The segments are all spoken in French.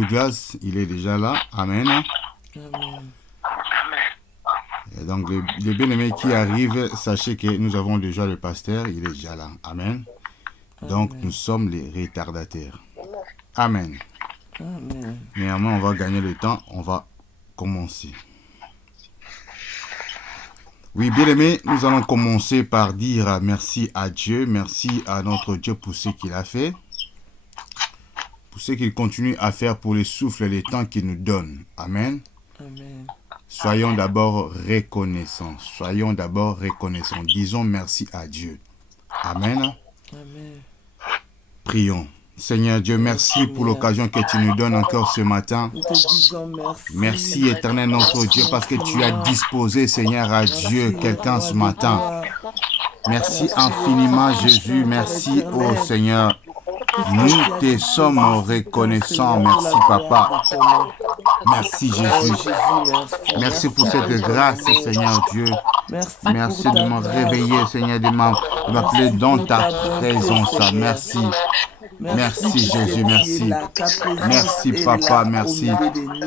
Douglas, il est déjà là. Amen. Amen. Et donc, les bien-aimés qui arrivent, sachez que nous avons déjà le pasteur, il est déjà là. Amen. Donc, nous sommes les retardataires. Amen. Amen. Néanmoins, on va gagner le temps, on va commencer. Oui, bien-aimés, nous allons commencer par dire merci à Dieu, merci à notre Dieu pour ce qu'il a fait, pour ce qu'il continue à faire pour les souffles, les temps qu'il nous donne. Amen. Amen. Soyons d'abord reconnaissants. Soyons d'abord reconnaissants. Disons merci à Dieu. Amen. Amen. Prions. Seigneur Dieu, merci pour l'occasion que tu nous donnes encore ce matin. Nous te disons merci. Merci éternel notre Dieu parce que tu as disposé, Seigneur, à Dieu quelqu'un ce matin. Merci infiniment Jésus. Merci ô Seigneur. Nous te sommes reconnaissants. Merci Papa. Merci Jésus. Merci pour cette grâce, Seigneur Dieu. Merci de me réveiller, Seigneur, de m'appeler dans ta présence. Merci. Merci Jésus, merci. Merci Papa, merci.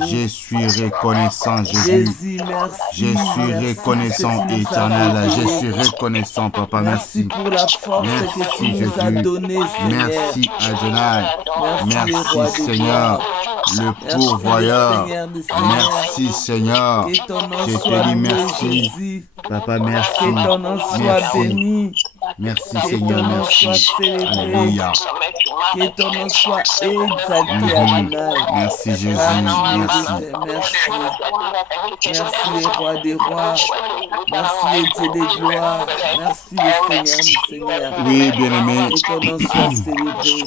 Je suis reconnaissant Jésus. Je suis reconnaissant éternel. Je suis reconnaissant Papa, merci. Pour la force que tu Merci nous as Jésus. donnée, Seigneur. Merci Adonai. Merci, Roi Merci des Seigneur, rois. le pourvoyeur. Merci Seigneur. Que ton nom Je soit te dis loué, merci. Jésus. Papa, merci. Que ton nom soit Merci. béni. Merci Que ton Seigneur, nom soit merci. célébré. Alléluia. Que ton nom soit exalté, Adonai. Merci Jésus, merci. Merci le roi des rois. Merci le Dieu des gloires. Merci le Seigneur du Seigneur. Oui, bien-aimé. Que ton nom soit célébré.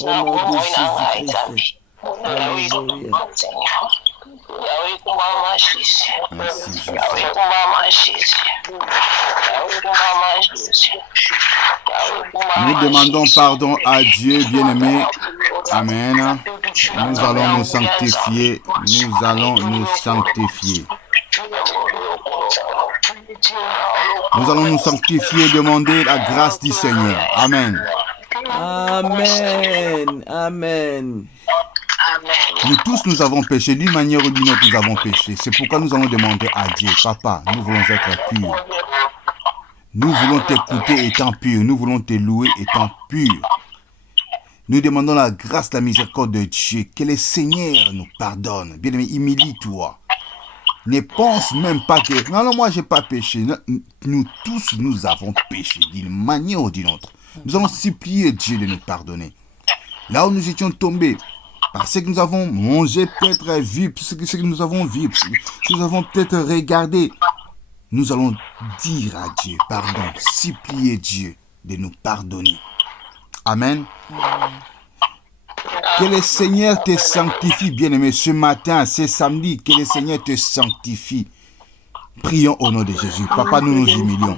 Au nom de Jésus-Christ. Alléluia. Merci Jésus. Nous demandons pardon à Dieu, bien-aimé. Amen. Nous allons nous sanctifier. Nous allons nous sanctifier. Nous allons nous sanctifier et demander la grâce du Seigneur. Amen. Amen. Amen. Nous tous, nous avons péché. D'une manière ou d'une autre, nous avons péché. C'est pourquoi nous allons demander à Dieu, Papa, nous voulons être purs. Nous voulons t'écouter étant purs. Nous voulons te louer étant purs. Nous demandons la grâce, la miséricorde de Dieu. Que le Seigneur nous pardonne. Bien-aimé, humilie-toi. Ne pense même pas que... Non, moi, je n'ai pas péché. Nous tous, nous avons péché d'une manière ou d'une autre. Nous allons supplier Dieu de nous pardonner. Là où nous étions tombés, parce que nous avons mangé, peut-être vu, ce que nous avons vu, ce que nous avons peut-être regardé, nous allons dire à Dieu, pardon, supplier Dieu de nous pardonner. Amen. Que le Seigneur te sanctifie, bien-aimé, ce matin, ce samedi, que le Seigneur te sanctifie. Prions au nom de Jésus. Papa, nous nous humilions.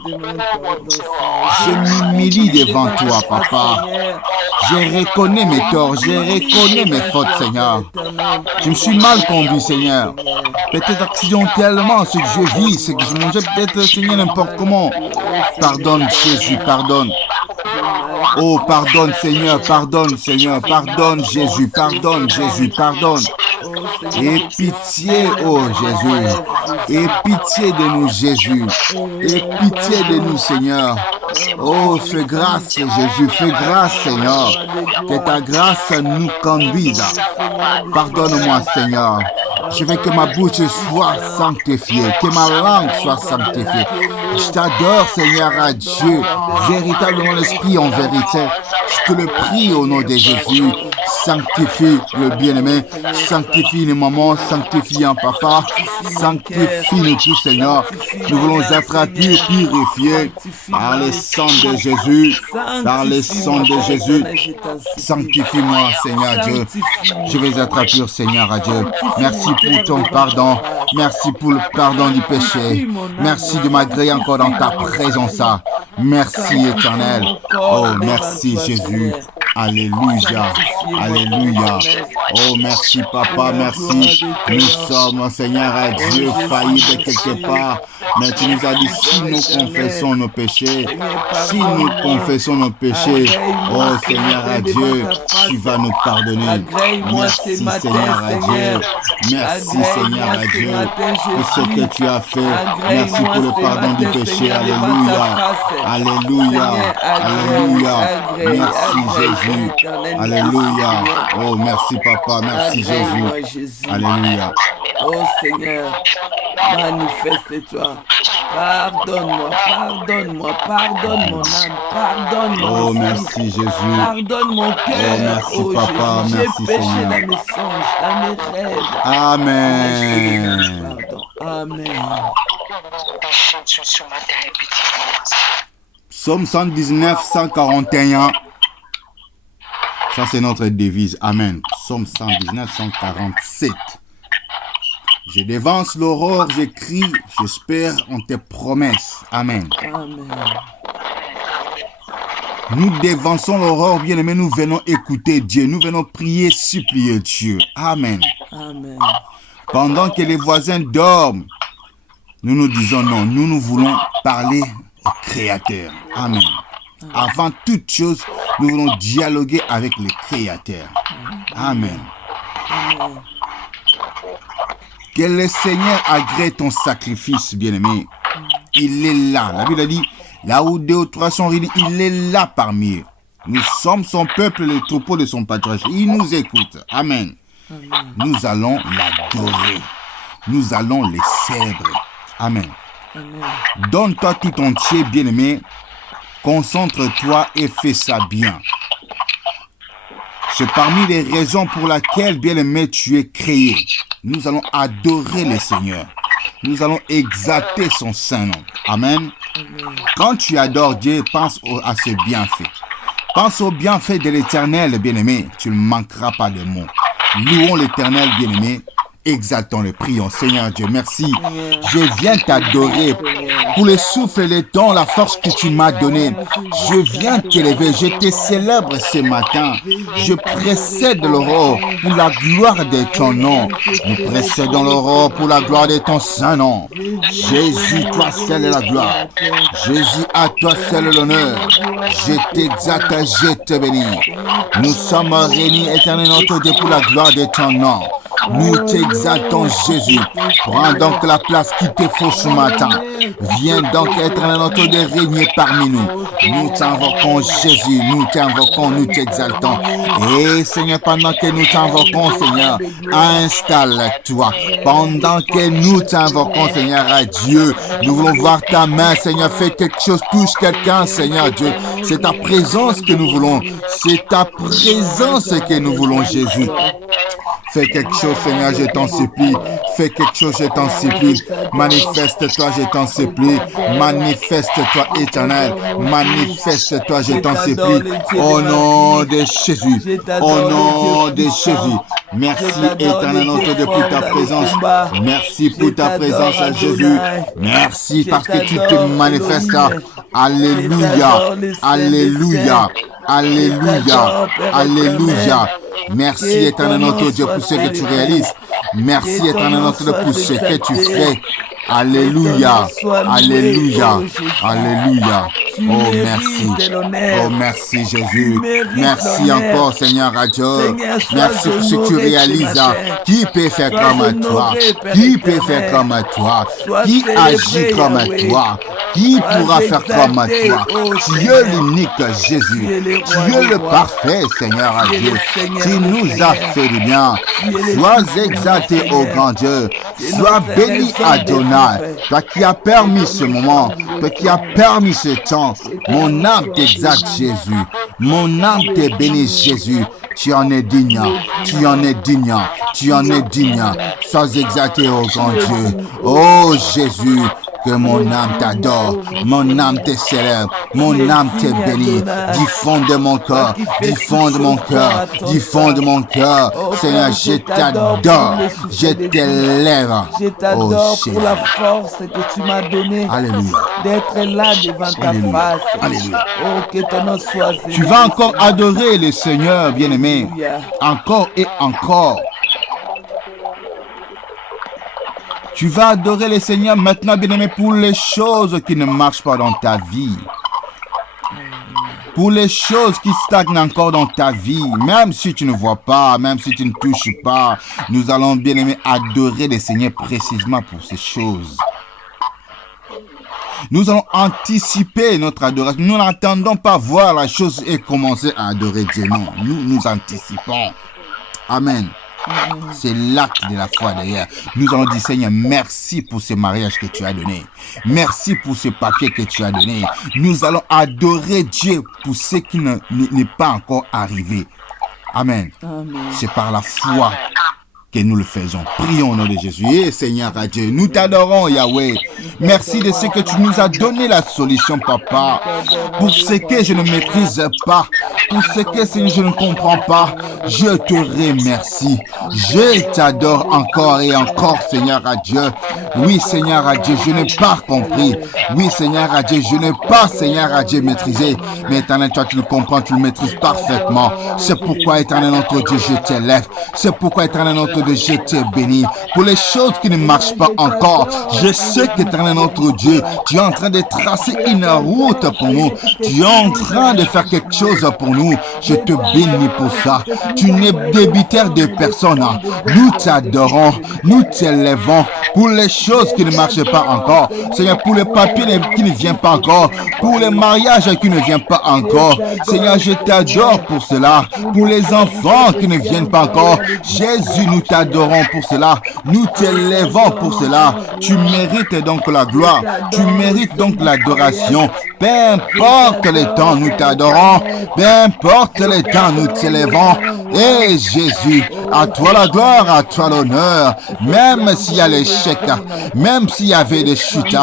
Je m'humilie devant toi, Papa. Je reconnais mes torts, je reconnais mes fautes, Seigneur. Je me suis mal conduit, Seigneur. Peut-être accidentellement ce que je vis, ce que je mangeais, peut-être, Seigneur, n'importe comment. Pardonne, Jésus, pardonne. Oh, pardonne, Seigneur, pardonne, Seigneur, pardonne, Jésus, pardonne, Jésus, pardonne. Et pitié, oh Jésus, et pitié de nous, Jésus, et pitié de nous, Seigneur. Oh, fais grâce, Jésus, fais grâce, Seigneur, que ta grâce nous conduise. Pardonne-moi, Seigneur. Je veux que ma bouche soit sanctifiée, que ma langue soit sanctifiée. Je t'adore, Seigneur, à Dieu, véritablement l'Esprit en vérité. Je te le prie au nom de Jésus. Sanctifie le bien-aimé, sanctifie les mamans, sanctifie un papa, sanctifie-nous tous, Seigneur. Nous voulons être purifiés par le sang de Jésus, par le sang de Jésus. Sanctifie-moi, Seigneur Dieu. Je vais être pur, Seigneur, à Dieu. Merci pour ton pardon. Merci pour le pardon du péché. Merci de m'agréer encore dans ta présence. Merci, éternel. Oh, merci, Jésus. Alléluia. Alléluia. Oh, merci, Papa, merci. Nous sommes, Seigneur, à Dieu, faillis de quelque part. Mais tu nous as dit, si nous confessons nos péchés, si nous confessons nos péchés, oh Seigneur, à Dieu, tu vas nous pardonner. Merci, Seigneur, à Dieu. Merci, Seigneur, à Dieu, pour ce que tu as fait. Merci pour le pardon du péché. Alléluia. Alléluia. Alléluia. Merci, Jésus. Alléluia. Oh, merci, Papa. Merci, Jésus. Alléluia. Oh Seigneur, manifeste-toi. Pardonne-moi, pardonne-moi, pardonne mon âme, pardonne mon Oh, esprit. merci, Jésus. Pardonne mon cœur. Oh, merci, Papa. Jésus. Merci, J'ai péché Seigneur. dans mes songes, dans mes rêves. Amen. Pardon. Amen. Psaume 119, 141. Ça, c'est notre devise. Amen. Psaume 119, 147. Je dévance l'aurore, je crie, j'espère en tes promesses. Amen. Amen. Nous dévançons l'aurore, bien-aimés, nous venons écouter Dieu, nous venons prier, supplier Dieu. Amen. Amen. Pendant que les voisins dorment, nous nous disons non, nous voulons parler au Créateur. Amen. Avant toute chose, nous voulons dialoguer avec le Créateur. Amen. Amen. Que le Seigneur agrée ton sacrifice, bien-aimé. Il est là. La Bible a dit, là où 2 ou 3 sont réunis, il est là parmi eux. Nous sommes son peuple, le troupeau de son pâturage. Il nous écoute. Amen. Amen. Nous allons l'adorer. Nous allons le célébrer. Amen. Amen. Donne-toi tout entier, bien-aimé. Concentre-toi et fais ça bien. C'est parmi les raisons pour lesquelles, bien-aimé, tu es créé. Nous allons adorer le Seigneur. Nous allons exalter son saint nom. Amen. Amen. Quand tu adores Dieu, pense à ses bienfaits. Pense aux bienfaits de l'Éternel, bien-aimé. Tu ne manqueras pas de mots. Louons l'Éternel, bien-aimé. Exaltons-le, prions. Seigneur Dieu, merci. Je viens t'adorer pour le souffle, le temps, la force que tu m'as donnée. Je viens t'élever, je te célèbre ce matin. Je précède l'aurore pour la gloire de ton nom. Nous précédons l'aurore pour la gloire de ton saint nom. Jésus, toi seul est la gloire. Jésus, à toi seul est l'honneur. Je t'exalte, je te bénis. Nous sommes réunis, éternel notre Dieu, pour la gloire de ton nom. Nous t'exaltons, Jésus. Prends donc la place qui te faut ce matin. Viens donc, éternel notre Dieu, régner parmi nous. Nous t'invoquons, Jésus. Nous t'invoquons, nous t'exaltons. Et Seigneur, pendant que nous t'invoquons, Seigneur, installe-toi. Pendant que nous t'invoquons, Seigneur, à Dieu, nous voulons voir ta main, Seigneur. Fais quelque chose, touche quelqu'un, Seigneur Dieu. C'est ta présence que nous voulons. C'est ta présence que nous voulons, Jésus. Fais quelque chose, Seigneur, je t'en supplie. Fais quelque chose, je t'en supplie. Manifeste-toi, je t'en supplie. Manifeste-toi, éternel. Manifeste-toi, je t'en supplie. Au nom de Jésus. Au nom de Jésus. Merci, éternel, notre Dieu, pour ta présence. Merci pour ta présence, Jésus. Merci parce que tu te manifestes. Alléluia. Alléluia. Alléluia. Alléluia. Merci, éternel notre Dieu, pour ce que tu réalises. Merci, éternel notre Dieu, pour ce que tu fais. Alléluia. Alléluia. Alléluia. Oh, merci. Oh, merci, Jésus. Merci encore, Seigneur Dieu. Merci pour ce que tu réalises. Qui peut faire comme toi? Qui peut faire comme toi? Qui agit comme toi? Qui pourra faire comme toi? Tu es l'unique Jésus. Tu es le parfait, Seigneur Dieu. Tu nous as fait du bien. Sois exalté, ô grand Dieu. Sois béni, Adonai. Toi qui as permis ce moment. Toi qui as permis ce temps. Mon âme t'exalte, Jésus. Mon âme te bénit, Jésus. Tu en es digne. Tu en es digne. Tu en es digne. Sois exalté, ô grand Dieu. Oh Jésus. Que mon âme t'adore, mon âme te célèbre, mon âme te bénit. Du fond de mon cœur, du fond de mon cœur, du fond de mon cœur. Seigneur, je t'adore, je t'élève. Je t'adore pour la force que tu m'as donnée d'être là devant ta face. Alléluia. Oh, que ton nom soit élevé. Tu vas encore adorer le Seigneur, bien-aimé. Encore et encore. Tu vas adorer le Seigneur maintenant, bien-aimé, pour les choses qui ne marchent pas dans ta vie. Pour les choses qui stagnent encore dans ta vie, même si tu ne vois pas, même si tu ne touches pas, nous allons, bien-aimé, adorer le Seigneur précisément pour ces choses. Nous allons anticiper notre adoration. Nous n'attendons pas voir la chose et commencer à adorer Dieu. Non, nous anticipons. Amen. C'est l'acte de la foi d'ailleurs. Nous allons dire, Seigneur, merci pour ce mariage que tu as donné. Merci pour ce papier que tu as donné. Nous allons adorer Dieu pour ce qui n'est pas encore arrivé. Amen. C'est par la foi que nous le faisons. Prions au nom de Jésus. Et Seigneur à Dieu, nous t'adorons, Yahweh. Merci de ce que tu nous as donné la solution, Papa. Pour ce que je ne maîtrise pas, pour ce que Seigneur, je ne comprends pas, je te remercie. Je t'adore encore et encore, Seigneur à Dieu. Oui, Seigneur à Dieu, je n'ai pas compris. Oui, Seigneur à Dieu, je n'ai pas, Seigneur à Dieu, maîtrisé. Mais éternel, toi, tu le comprends, tu le maîtrises parfaitement. C'est pourquoi, éternel, notre Dieu, je t'élève. C'est pourquoi, éternel, notre Dieu, je te bénis. Pour les choses qui ne marchent pas encore, je sais qu'éternel, notre Dieu, tu es en train de tracer une route pour nous. Tu es en train de faire quelque chose pour nous. Je te bénis pour ça. Tu n'es débiteur de personne. Nous t'adorons, nous t'élèvons pour les choses qui ne marchent pas encore. Seigneur, pour les papiers qui ne viennent pas encore, pour les mariages qui ne viennent pas encore. Seigneur, je t'adore pour cela. Pour les enfants qui ne viennent pas encore. Jésus, nous t'adorons pour cela. Nous t'élèvons pour cela. Tu mérites donc la gloire. Tu mérites donc l'adoration. Peu importe le temps, nous t'adorons. Peu importe le temps, nous t'élèvons. Et Jésus, à toi la gloire, à toi l'honneur. Même s'il y a l'échec, même s'il y avait des chutes.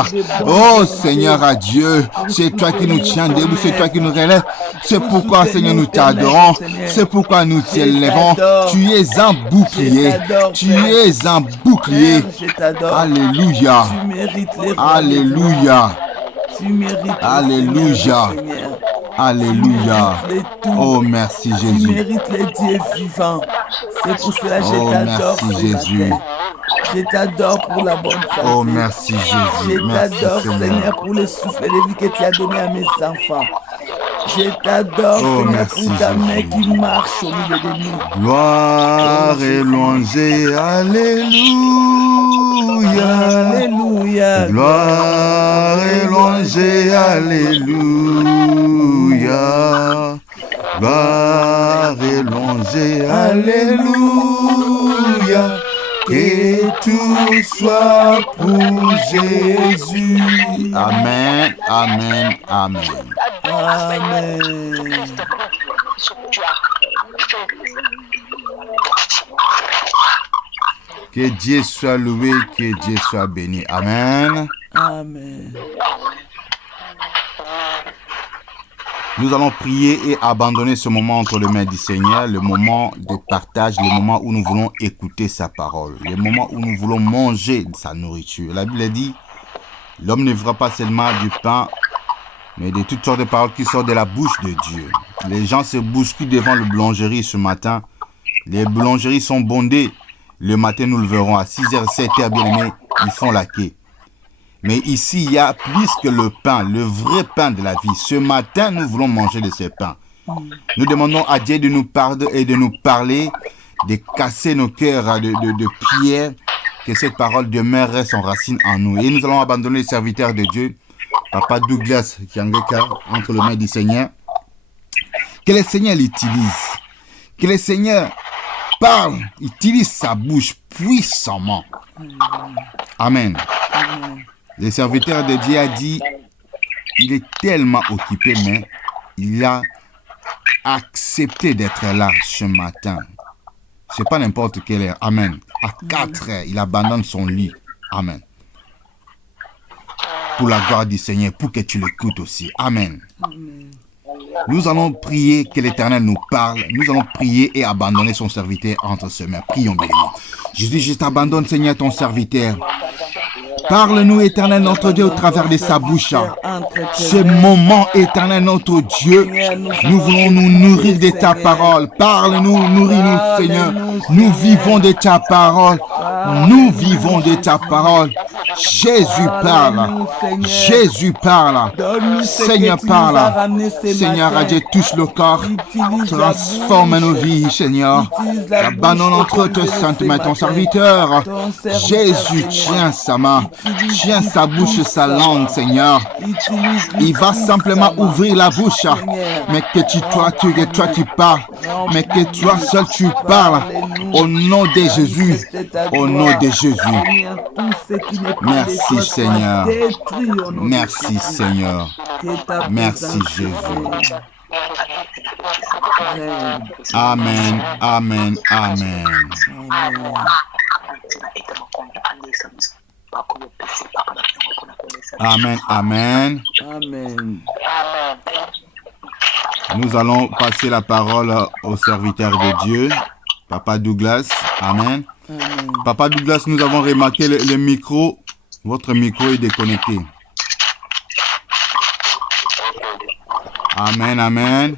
Oh Seigneur à Dieu, c'est toi qui nous tiens debout, c'est toi qui nous relèves. C'est pourquoi Seigneur nous t'adorons. C'est pourquoi nous t'élèvons. Tu es un bouclier. Tu es un bouclier. Alléluia. Alléluia. Alléluia. Alléluia. Oh, merci Jésus. Tu mérites les dieux vivants. C'est pour cela que je t'adore. Merci Jésus. Je t'adore pour la bonne santé. Oh, merci Jésus. Je t'adore, Seigneur, pour le souffle de vie que tu as donné à mes enfants. Je t'adore, Seigneur, pour ta main qui marche au milieu de nous. Gloire et louange, alléluia. Alléluia. Gloire et louange, alléluia. Gloire et louange, alléluia. Que tout soit pour Jésus. Amen, amen, amen. Amen. Que Dieu soit loué, que Dieu soit béni. Amen. Amen. Nous allons prier et abandonner ce moment entre les mains du Seigneur, le moment de partage, le moment où nous voulons écouter sa parole, le moment où nous voulons manger sa nourriture. La Bible dit, l'homme ne vivra pas seulement du pain, mais de toutes sortes de paroles qui sortent de la bouche de Dieu. Les gens se bousculent devant le boulangerie ce matin. Les boulangeries sont bondées. Le matin, nous le verrons à 6h, 7h, bien aimés, ils font la quai. Mais ici, il y a plus que le pain, le vrai pain de la vie. Ce matin, nous voulons manger de ce pain. Nous demandons à Dieu de nous pardonner et de nous parler, de casser nos cœurs de pierre, que cette parole demeure, reste en racine en nous. Et nous allons abandonner les serviteurs de Dieu, Papa Douglas Kiangeka, entre les mains du Seigneur. Que le Seigneur l'utilise. Que le Seigneur parle, utilise sa bouche puissamment. Amen. Amen. Le serviteur de Dieu a dit, il est tellement occupé, mais il a accepté d'être là ce matin. C'est pas n'importe quelle heure. Amen. À 4 heures, il abandonne son lit. Amen. pour la gloire du Seigneur, pour que tu l'écoutes aussi. Amen. Amen. Nous allons prier que l'Éternel nous parle. Nous allons prier et abandonner son serviteur entre ses mains. Prions, bien-aimés. Jésus, je t'abandonne, Seigneur, ton serviteur. Parle-nous, Éternel, notre Dieu, au travers de sa bouche. Ce moment, Éternel, notre Dieu, nous voulons nous nourrir de ta parole. Parle-nous, nourris-nous, Seigneur. Nous vivons de ta parole. Nous vivons de ta parole. Jésus parle. Jésus parle. Seigneur parle. Seigneur, Dieu, touche le corps. Transforme nos vies, Seigneur. Abandonne entre tes saintes mains ton serviteur. Jésus, tiens sa main. Tiens sa bouche, sa langue, Seigneur. Il va simplement ouvrir la bouche. Mais que toi tu parles. Mais que toi seul tu parles. Au nom de Jésus. Au nom de Jésus. Merci, Seigneur. Merci, Seigneur. Merci, Jésus. Amen, amen, amen. Amen, amen. Amen. Nous allons passer la parole au serviteur de Dieu, Papa Douglas. Amen. Amen. Papa Douglas, nous avons remarqué le micro. Votre micro est déconnecté. Amen, amen.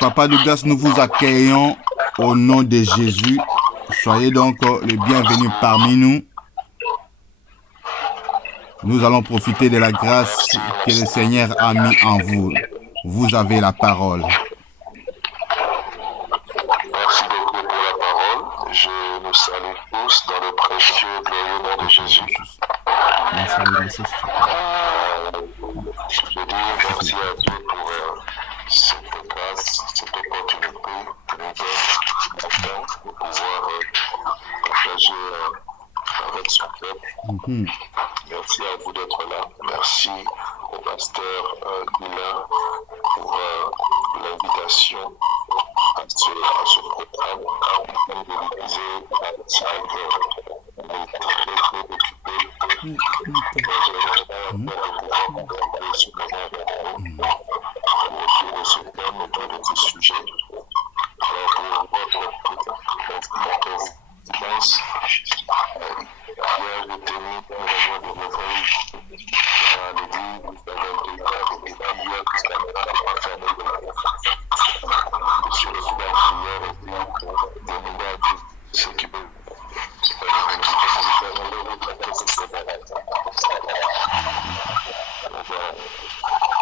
Papa Douglas, nous vous accueillons au nom de Jésus. Soyez donc les bienvenus parmi nous. Nous allons profiter de la grâce que le Seigneur a mis en vous. Vous avez la parole. Merci beaucoup pour la parole. Je nous salue tous dans le précieux et glorieux nom de Jésus. Je dis merci à Dieu pour cette grâce, cette opportunité que nous donne maintenant de pouvoir partager avec son peuple. Merci à vous d'être là. Merci au pasteur Guilain pour l'invitation à ce programme. Comme je le disais, on est très occupé. Autour de ce thème, autour de ce sujet. Alors pour votre défense, hier j'ai tenu une réunion de réveil à l'église à 21h et puis hier jusqu'à maintenant pas fermé de la Monsieur le président prière et puis demander à tous ceux qui veulent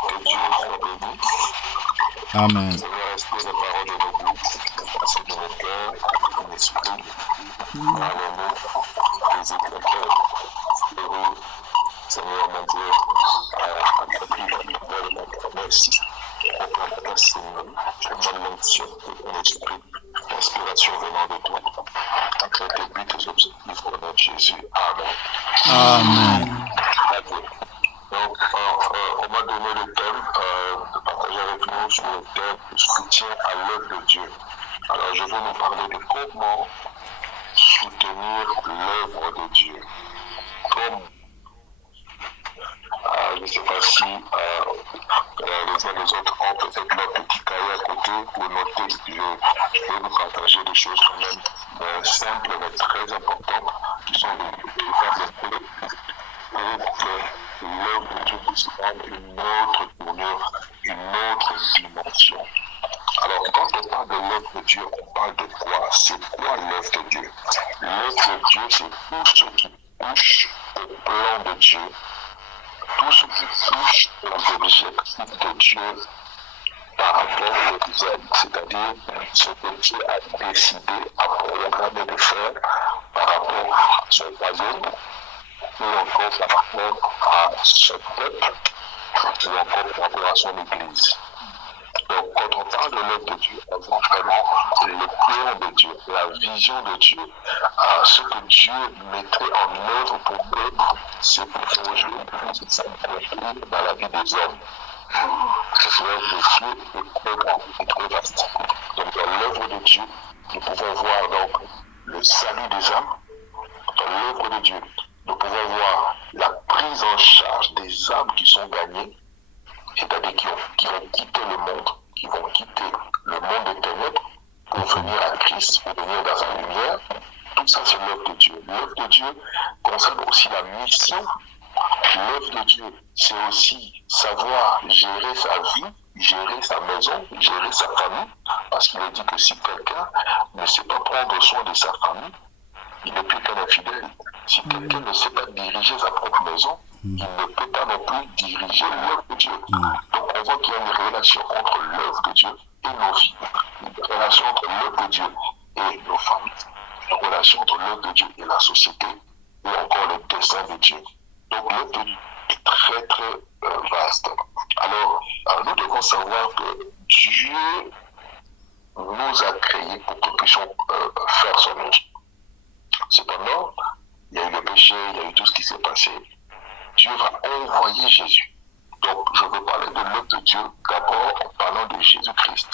que Dieu soit béni. Amen. Seigneur, respire les paroles de l'église, passer de nos cœurs, de nos esprits, parlez-nous, les éclateurs, Seigneur mon Dieu, accomplis la promesse, proclame ta Seigneur, je demande l'onction de ton esprit, l'inspiration venant de toi, afin tes buts et objectifs au nom de Jésus. Amen. Amen. Donc, on m'a donné le thème de partager avec nous sur le thème du soutien à l'œuvre de Dieu. Alors, je vais nous parler de comment soutenir l'œuvre de Dieu. Comme, je ne sais pas si les uns et les autres ont peut-être leur petit cahier à côté pour noter. Je vais vous partager des choses quand même simples mais très importantes qui sont des pour que l'œuvre de Dieu puisse prendre une autre tournure, une autre dimension. Alors, quand on parle de l'œuvre de Dieu, on parle de quoi? C'est quoi l'œuvre de Dieu? L'œuvre de Dieu, c'est tout ce qui touche au plan de Dieu, tout ce qui touche aux objectifs de Dieu par rapport aux hommes, c'est-à-dire ce que Dieu a décidé, a programmé de faire par rapport à son royaume, ou encore par rapport à son peuple, ou encore par rapport à son Église. Donc, quand on parle de l'œuvre de Dieu, on voit vraiment le plan de Dieu, la vision de Dieu, ce que Dieu mettrait en œuvre pour que ce projet puisse s'accomplir dans la vie des hommes. L'œuvre de Dieu est très grande, est très vaste. Donc, dans l'œuvre de Dieu, nous pouvons voir donc le salut des âmes. Dans l'œuvre de Dieu. Nous pouvons voir la prise en charge des âmes qui sont gagnées, c'est-à-dire qui vont quitter le monde, qui vont quitter le monde des ténèbres pour venir à Christ, pour venir dans sa lumière. Tout ça, c'est l'œuvre de Dieu. L'œuvre de Dieu concerne aussi la mission. L'œuvre de Dieu, c'est aussi savoir gérer sa vie, gérer sa maison, gérer sa famille, parce qu'il est dit que si quelqu'un ne sait pas prendre soin de sa famille, il n'est plus qu'un infidèle. Si quelqu'un ne sait pas diriger sa propre maison, il ne peut pas non plus diriger l'œuvre de Dieu. Donc on voit qu'il y a une relation entre l'œuvre de Dieu et nos vies, une relation entre l'œuvre de Dieu et nos familles, une relation entre l'œuvre de Dieu et la société, ou encore le dessein de Dieu. Donc l'œuvre de Dieu est très très vaste. Alors nous devons savoir que Dieu nous a créés pour que nous puissions faire son œuvre. Cependant, il y a eu le péché, il y a eu tout ce qui s'est passé. Dieu va envoyer Jésus. Donc, je veux parler de l'œuvre de Dieu d'abord en parlant de Jésus-Christ,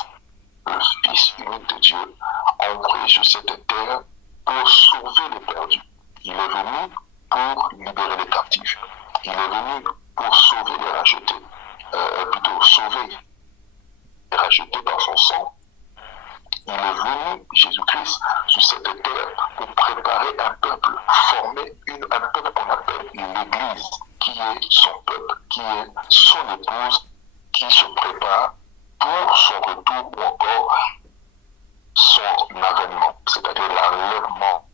le Fils unique de Dieu, envoyé sur cette terre pour sauver les perdus. Il est venu pour libérer les captifs. Il est venu pour sauver les rachetés, plutôt sauver les rachetés par son sang. Il est venu, Jésus-Christ, sur cette terre pour préparer un peuple, former un peuple qu'on appelle l'Église, qui est son peuple, qui est son épouse, qui se prépare pour son retour ou encore son avènement, c'est-à-dire l'enlèvement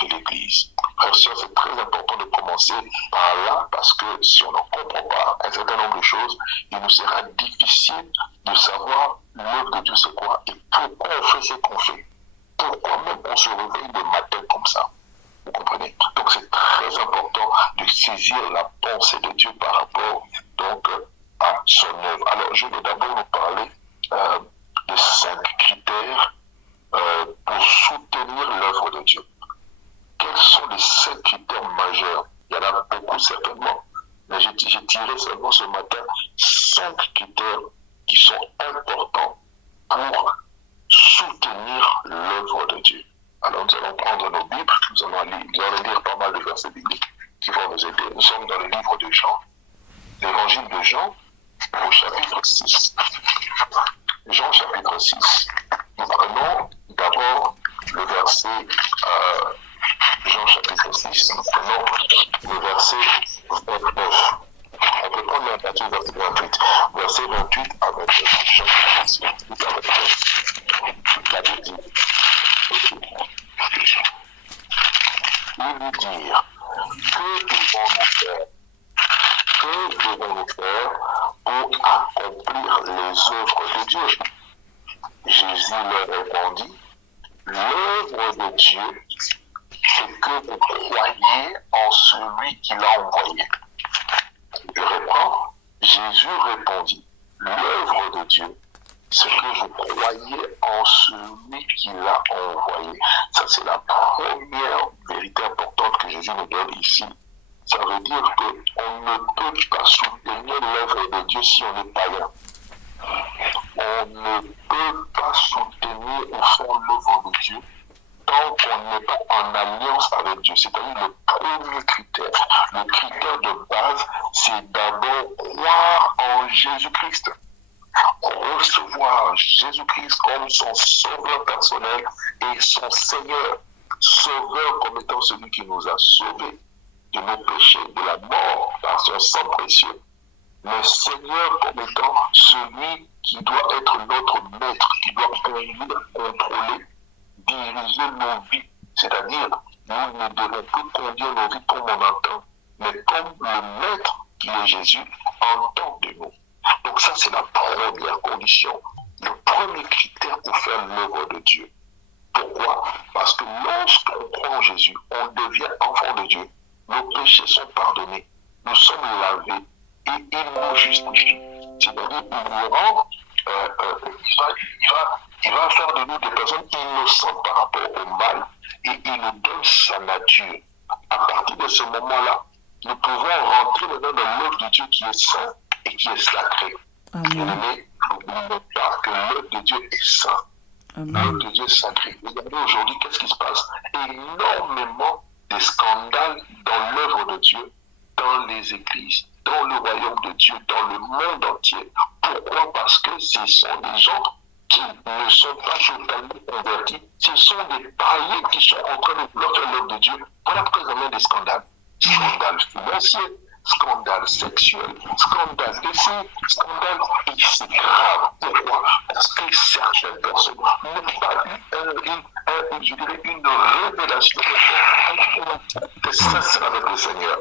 de l'Église. Frères et sœurs, c'est très important de commencer par là, parce que si on ne comprend pas un certain nombre de choses, il nous sera difficile de savoir l'œuvre de Dieu c'est quoi et pourquoi on fait ce qu'on fait. Pourquoi même on se réveille le matin comme ça. Vous comprenez? Donc c'est très important de saisir la pensée de Dieu par rapport donc à son œuvre. Alors je vais d'abord vous parler de 5 critères pour soutenir l'œuvre de Dieu. Quels sont les 5 critères majeurs? Il y en a beaucoup certainement, mais j'ai tiré seulement ce matin 5 critères qui sont importants pour soutenir l'œuvre de Dieu. Alors nous allons prendre nos Bibles, nous allons lire pas mal de versets bibliques qui vont nous aider. Nous sommes dans le livre de Jean, l'évangile de Jean, au chapitre 6. Jean chapitre 6. Nous prenons d'abord le verset Jean chapitre 6, nous prenons le verset 29. On peut prendre la partie verset 28. Verset 28 à 29. Jean chapitre 6, 28 à 29. La Bible dit, il veut dire, que devons-nous faire pour accomplir les œuvres de Dieu? Jésus leur répondit, l'œuvre de Dieu, c'est que vous croyez en celui qui l'a envoyé. Je reprends. Jésus répondit, l'œuvre de Dieu, c'est que vous croyez en celui qui l'a envoyé. Ça, c'est la première vérité importante que Jésus nous donne ici. Ça veut dire qu'on ne peut pas soutenir l'œuvre de Dieu si on est païen. On ne peut pas soutenir ou faire l'œuvre de Dieu tant qu'on n'est pas en alliance avec Dieu. C'est-à-dire le premier critère, le critère de base, c'est d'abord croire en Jésus-Christ. Recevoir Jésus-Christ comme son sauveur personnel et son Seigneur. Sauveur comme étant celui qui nous a sauvés de nos péchés, de la mort par son sang précieux. Mais Seigneur comme étant celui qui doit être notre maître, qui doit conduire, contrôler, diriger nos vies. C'est-à-dire, nous ne devons plus conduire nos vies comme on entend, mais comme le maître qui est Jésus entend de nous. Donc ça, c'est la première condition, le premier critère pour faire l'œuvre de Dieu. Pourquoi? Parce que lorsqu'on croit en Jésus, on devient enfant de Dieu. Nos péchés sont pardonnés, nous sommes lavés et il nous justifie. C'est-à-dire, il va faire de nous des personnes innocentes par rapport au mal et il nous donne sa nature. À partir de ce moment-là, nous pouvons rentrer maintenant dans l'œuvre de Dieu qui est saint et qui est sacré. Mais n'oublions pas que l'œuvre de Dieu est saint. L'œuvre de Dieu est sacré. Regardez aujourd'hui, qu'est-ce qui se passe? Énormément des scandales dans l'œuvre de Dieu, dans les églises, dans le royaume de Dieu, dans le monde entier. Pourquoi? Parce que ce sont des gens qui ne sont pas totalement convertis. Ce sont des païens qui sont en train de vouloir faire l'œuvre de Dieu. Voilà pourquoi ils amènent des scandales. Scandales financiers, scandales sexuels, scandales de filles, scandales. Et c'est grave. Pourquoi? Parce que certaines personnes n'ont pas eu une révélation de sincère avec le Seigneur.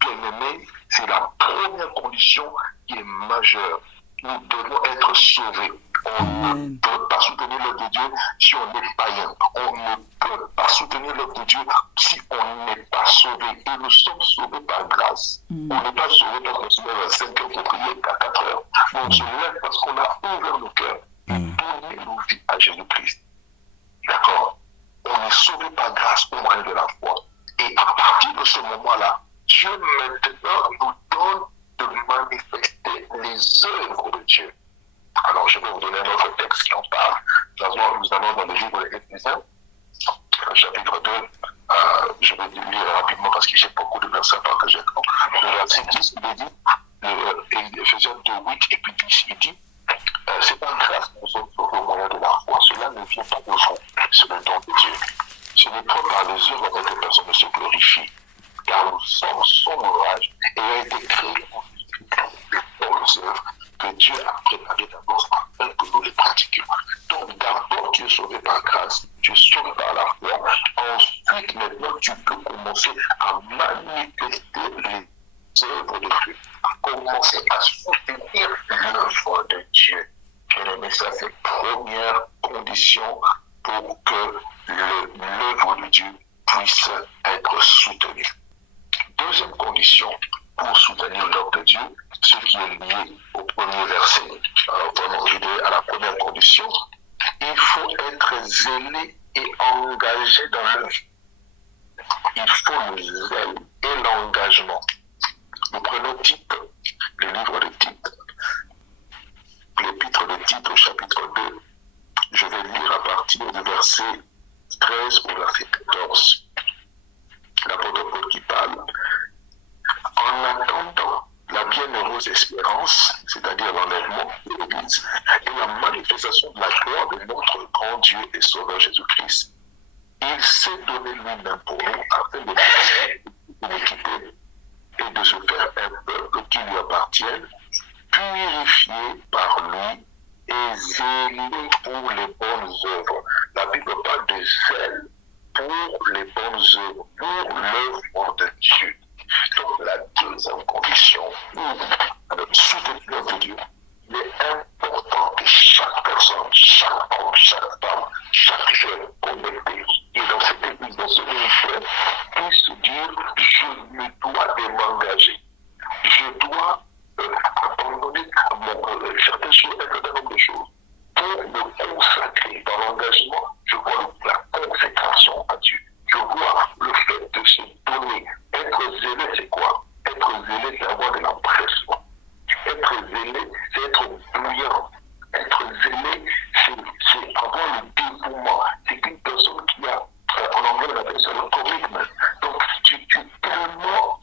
Bien-aimé, c'est la première condition qui est majeure. Nous devons être sauvés. On ne peut pas soutenir l'œuvre de Dieu si on est païen. On ne peut pas soutenir l'œuvre de Dieu si on n'est pas sauvé. Et nous sommes sauvés par grâce. On n'est pas sauvés parce qu'on se lève à 5 heures pour prier qu'à 4 heures. On se lève parce qu'on a ouvert nos cœurs et donné nos vies à Jésus-Christ. D'accord? On est sauvé par grâce au moyen de la foi. Et à partir de ce moment-là, Dieu maintenant nous donne de manifester les œuvres de Dieu. Alors, je vais vous donner un autre texte qui en parle. Nous allons dans le livre d'Éphésiens, chapitre 2. Je vais lire rapidement parce que j'ai beaucoup de versets à partager. Le verset 10, il dit, Éphésiens 2, 8 et puis 10, il dit, c'est par grâce que nous sommes sauvés au moyen de la foi. Cela ne vient pas de vous, c'est le don de Dieu. Ce n'est pas par les œuvres que personne ne se glorifie, car nous sommes son ouvrage et a été créé en pour les œuvres que Dieu a préparées d'avance afin que nous les pratiquions. Donc d'abord tu es sauvé par grâce, tu es sauvé par la foi. Ensuite maintenant tu peux commencer à manifester les œuvres de Dieu, à commencer à soutenir l'œuvre de Dieu. Mais ça c'est la première condition pour que l'œuvre de Dieu puisse être soutenue. Deuxième condition pour soutenir l'œuvre de Dieu, ce qui est lié au premier verset, vraiment lié à la première condition, il faut être zélé et engagé dans l'œuvre. Il faut le zèle et l'engagement. Nous prenons Tite, le livre de Tite, l'épître de Tite au chapitre 2. Je vais lire à partir du verset 13 au verset 14. L'apôtre Paul qui parle. En attendant la bienheureuse espérance, c'est-à-dire l'enlèvement de l'Église, et la manifestation de la gloire de notre grand Dieu et Sauveur Jésus-Christ, il s'est donné lui-même pour nous afin de nous quitter et de se faire un peuple qui lui appartienne, purifié par lui et zélé pour les bonnes œuvres. La Bible parle de zèle pour les bonnes œuvres, pour l'œuvre de Dieu. Donc la deuxième condition pour soutenir l'œuvre de Dieu, il est important que chaque personne, chaque homme, chaque femme, chaque jeune connecté et dans cette église, dans ce ministère, puisse se dire, je me dois de m'engager. Je dois abandonner certaines choses, un certain nombre de choses pour me consacrer dans l'engagement. Je vois la consécration à Dieu. Je vois le fait de se donner. Être zélé, c'est quoi? Être zélé, c'est avoir de l'empressement. Être zélé, c'est être bouillant. Être zélé, c'est avoir le dévouement. C'est une personne qui a, en anglais, on appelle ça le commitment. Donc, tu es tellement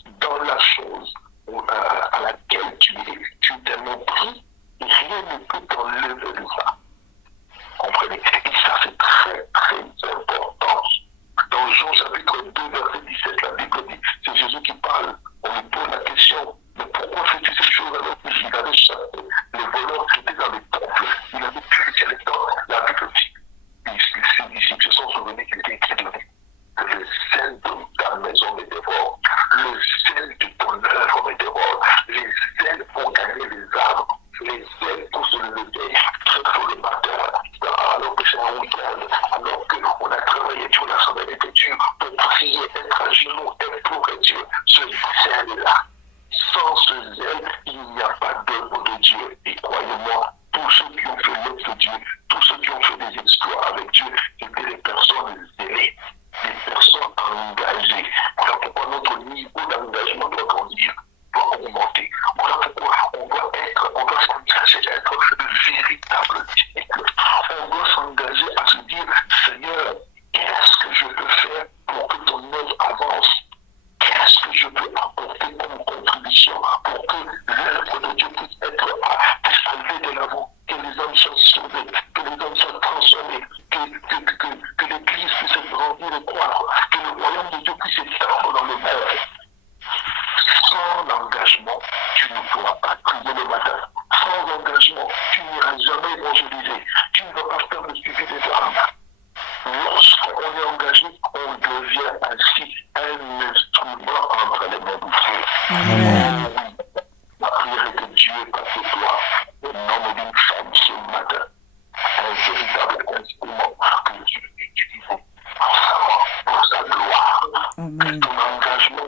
Amen. Ton engagement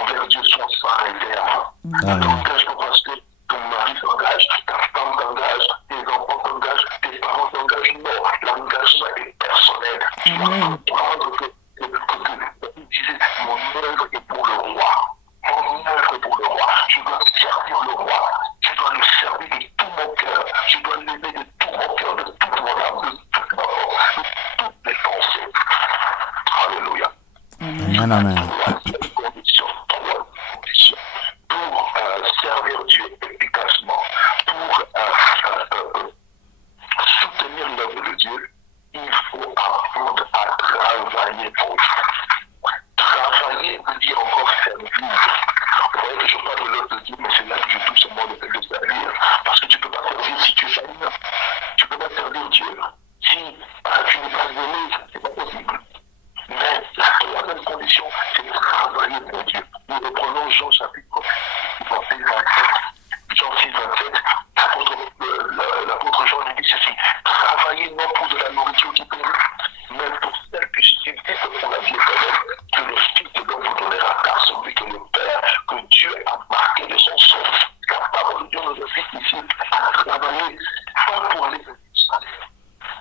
envers Dieu soit sans réserve. Amen. L'engagement parce que ton mari s'engage, ta femme t'engage, tes enfants t'engagent, tes parents t'engagent. Non, l'engagement est personnel. Tu dois comprendre que il disait, mon œuvre est pour le roi. Mon œuvre est pour le roi. Je dois servir le roi. Je dois le servir de tout mon cœur. Je dois l'aimer de tout mon cœur, de toute mon âme, de toute ma force, de toutes mes pensées. Alléluia. Amen, amen. Trois conditions pour servir Dieu efficacement, pour soutenir l'œuvre de Dieu. Il faut apprendre à travailler pour Dieu. Travailler veut dire encore servir. Vous voyez que je parle de l'œuvre de Dieu, mais c'est là que je touche seulement le fait de servir. Parce que tu ne peux pas servir si tu es familier. Tu ne peux pas servir Dieu si tu n'es pas aimé. Ce n'est pas possible. Mais la troisième condition, c'est de travailler pour Dieu. Nous reprenons Jean chapitre 27. Jean 6, 27. L'apôtre Jean nous dit ceci: travaillez non pour de la nourriture qui périt, mais pour celle qui subsiste pour la vie éternelle, que le Fils de l'homme vous donnera, car celui que le Père, que Dieu a marqué de son sang. Car la parole de Dieu nous invite ici à travailler, pas pour aller vers le salaire.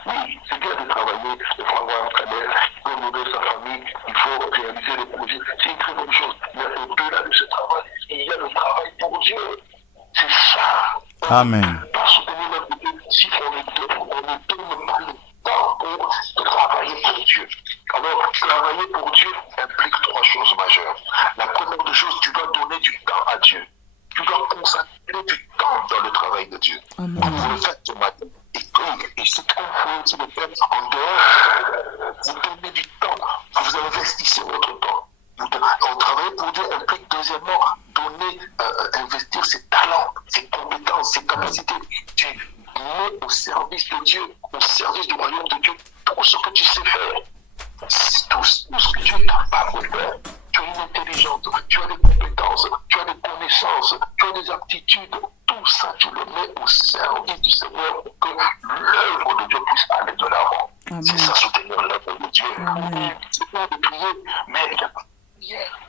Oui, c'est bien de travailler, il faut avoir un salaire, il faut nourrir sa famille, il faut réaliser des projets. C'est une très bonne chose. Mais au-delà de ce travail, il y a le travail pour Dieu. C'est ça. Amen. Par soutenir notre Dieu, si on ne donne pas le temps pour travailler pour Dieu. Alors, travailler pour Dieu implique trois choses majeures. La première des choses, tu dois donner du temps à Dieu. Tu dois consacrer du temps dans le travail de Dieu. Amen. Vous le faites ce matin. Et c'est qu'on peut aussi le faire en dehors. Vous donnez du temps. Vous investissez votre temps. Travailler pour Dieu implique deuxièmement investir ses talents, ses compétences, ses capacités. Tu mets au service de Dieu, au service du royaume de Dieu, tout ce que tu sais faire. Tout ce que tu es capable de faire. Tu as une intelligence, tu as des compétences, tu as des connaissances, tu as des aptitudes. Tout ça, tu le mets au service du Seigneur pour que l'œuvre de Dieu puisse aller de l'avant. C'est ça, soutenir l'œuvre de Dieu. C'est pas de prier, mais il n'y a pas de prière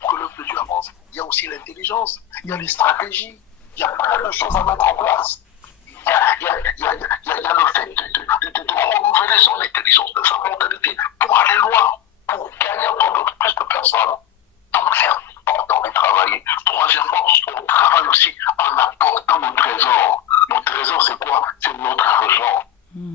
pour que l'œuvre de Dieu avance. Il y a aussi l'intelligence, il y a les stratégies, il y a plein de choses à mettre en place. Il y a le fait de renouveler son intelligence, de sa mentalité pour aller loin, pour gagner encore plus de personnes. Donc c'est important de travailler. Troisièmement, on travaille aussi en apportant nos trésors. Nos trésors, c'est quoi? C'est notre argent,